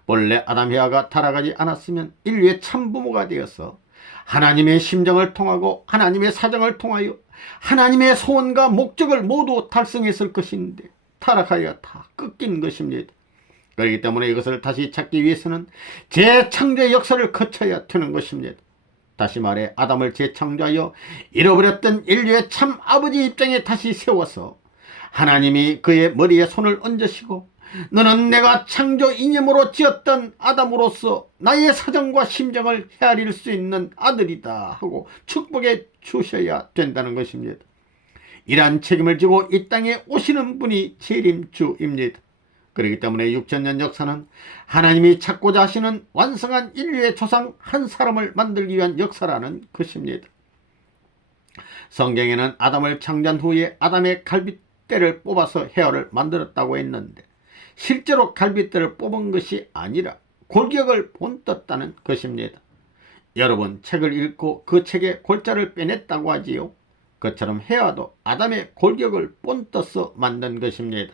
본래 아담 해와가 타락하지 않았으면 인류의 참부모가 되어서 하나님의 심정을 통하고 하나님의 사정을 통하여 하나님의 소원과 목적을 모두 달성했을 것인데 타락하여 다 꺾인 것입니다. 그렇기 때문에 이것을 다시 찾기 위해서는 재창조의 역사를 거쳐야 되는 것입니다. 다시 말해 아담을 재창조하여 잃어버렸던 인류의 참 아버지 입장에 다시 세워서 하나님이 그의 머리에 손을 얹으시고 너는 내가 창조 이념으로 지었던 아담으로서 나의 사정과 심정을 헤아릴 수 있는 아들이다 하고 축복해 주셔야 된다는 것입니다. 이러한 책임을 지고 이 땅에 오시는 분이 재림주입니다. 그렇기 때문에 6000년 역사는 하나님이 찾고자 하시는 완성한 인류의 조상 한 사람을 만들기 위한 역사라는 것입니다. 성경에는 아담을 창조한 후에 아담의 갈빗대를 뽑아서 헤어를 만들었다고 했는데 실제로 갈빗대를 뽑은 것이 아니라 골격을 본떴다는 것입니다. 여러분 책을 읽고 그 책의 골자를 빼냈다고 하지요. 그처럼 헤어도 아담의 골격을 본떠서 만든 것입니다.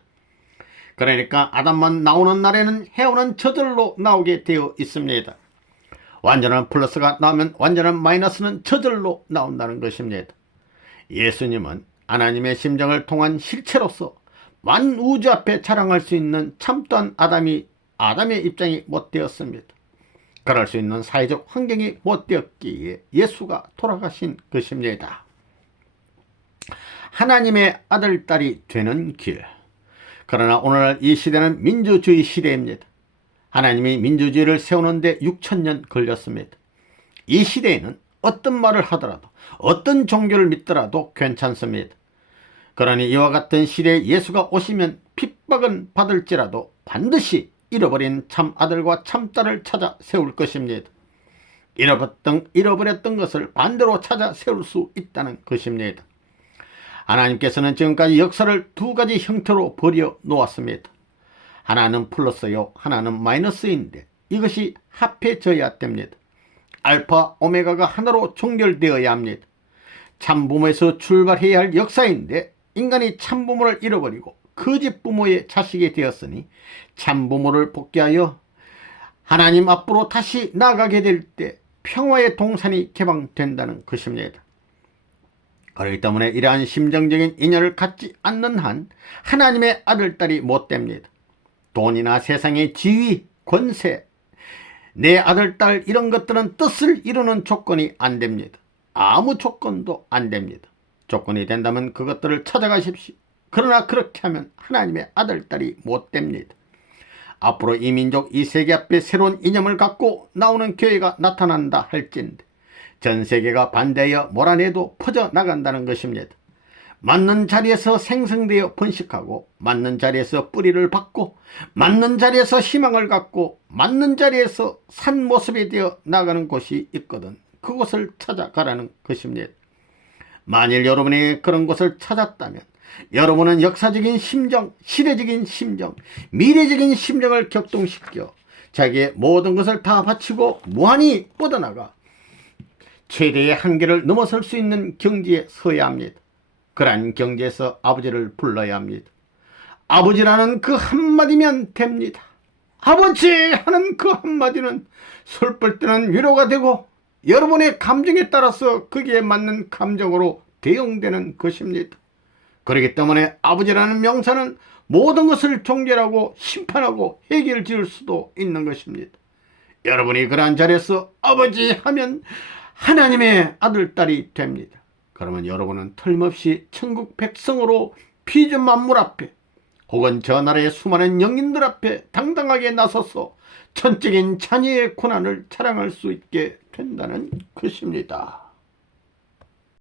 그러니까 아담만 나오는 날에는 해오는 저절로 나오게 되어 있습니다. 완전한 플러스가 나오면 완전한 마이너스는 저절로 나온다는 것입니다. 예수님은 하나님의 심정을 통한 실체로서 만우주 앞에 자랑할 수 있는 참된 아담의 입장이 못 되었습니다. 그럴 수 있는 사회적 환경이 못 되었기에 예수가 돌아가신 것입니다. 하나님의 아들, 딸이 되는 길. 그러나 오늘날 이 시대는 민주주의 시대입니다. 하나님이 민주주의를 세우는데 6,000년 걸렸습니다. 이 시대에는 어떤 말을 하더라도 어떤 종교를 믿더라도 괜찮습니다. 그러니 이와 같은 시대에 예수가 오시면 핍박은 받을지라도 반드시 잃어버린 참아들과 참딸을 찾아 세울 것입니다. 잃어버렸던 것을 반대로 찾아 세울 수 있다는 것입니다. 하나님께서는 지금까지 역사를 두 가지 형태로 벌여 놓았습니다. 하나는 플러스요, 하나는 마이너스인데 이것이 합해져야 됩니다. 알파, 오메가가 하나로 종결되어야 합니다. 참부모에서 출발해야 할 역사인데 인간이 참부모를 잃어버리고 거짓 부모의 자식이 되었으니 참부모를 복귀하여 하나님 앞으로 다시 나가게 될 때 평화의 동산이 개방된다는 것입니다. 그렇기 때문에 이러한 심정적인 인연을 갖지 않는 한 하나님의 아들, 딸이 못 됩니다. 돈이나 세상의 지위, 권세, 내 아들, 딸 이런 것들은 뜻을 이루는 조건이 안 됩니다. 아무 조건도 안 됩니다. 조건이 된다면 그것들을 찾아가십시오. 그러나 그렇게 하면 하나님의 아들, 딸이 못 됩니다. 앞으로 이 민족, 이 세계 앞에 새로운 이념을 갖고 나오는 교회가 나타난다 할진데 전 세계가 반대하여 몰아내도 퍼져나간다는 것입니다. 맞는 자리에서 생성되어 번식하고 맞는 자리에서 뿌리를 받고 맞는 자리에서 희망을 갖고 맞는 자리에서 산 모습이 되어 나가는 곳이 있거든 그곳을 찾아가라는 것입니다. 만일 여러분이 그런 곳을 찾았다면 여러분은 역사적인 심정, 시대적인 심정, 미래적인 심정을 격동시켜 자기의 모든 것을 다 바치고 무한히 뻗어나가 최대의 한계를 넘어설 수 있는 경지에 서야 합니다. 그러한 경지에서 아버지를 불러야 합니다. 아버지라는 그 한마디면 됩니다. 아버지 하는 그 한마디는 슬플 때는 위로가 되고 여러분의 감정에 따라서 거기에 맞는 감정으로 대응되는 것입니다. 그렇기 때문에 아버지라는 명사는 모든 것을 종결하고 심판하고 해결 지을 수도 있는 것입니다. 여러분이 그러한 자리에서 아버지 하면 하나님의 아들, 딸이 됩니다. 그러면 여러분은 틀림없이 천국 백성으로 피조 만물 앞에 혹은 저 나라의 수많은 영인들 앞에 당당하게 나서서 전적인 자녀의 고난을 자랑할 수 있게 된다는 것입니다.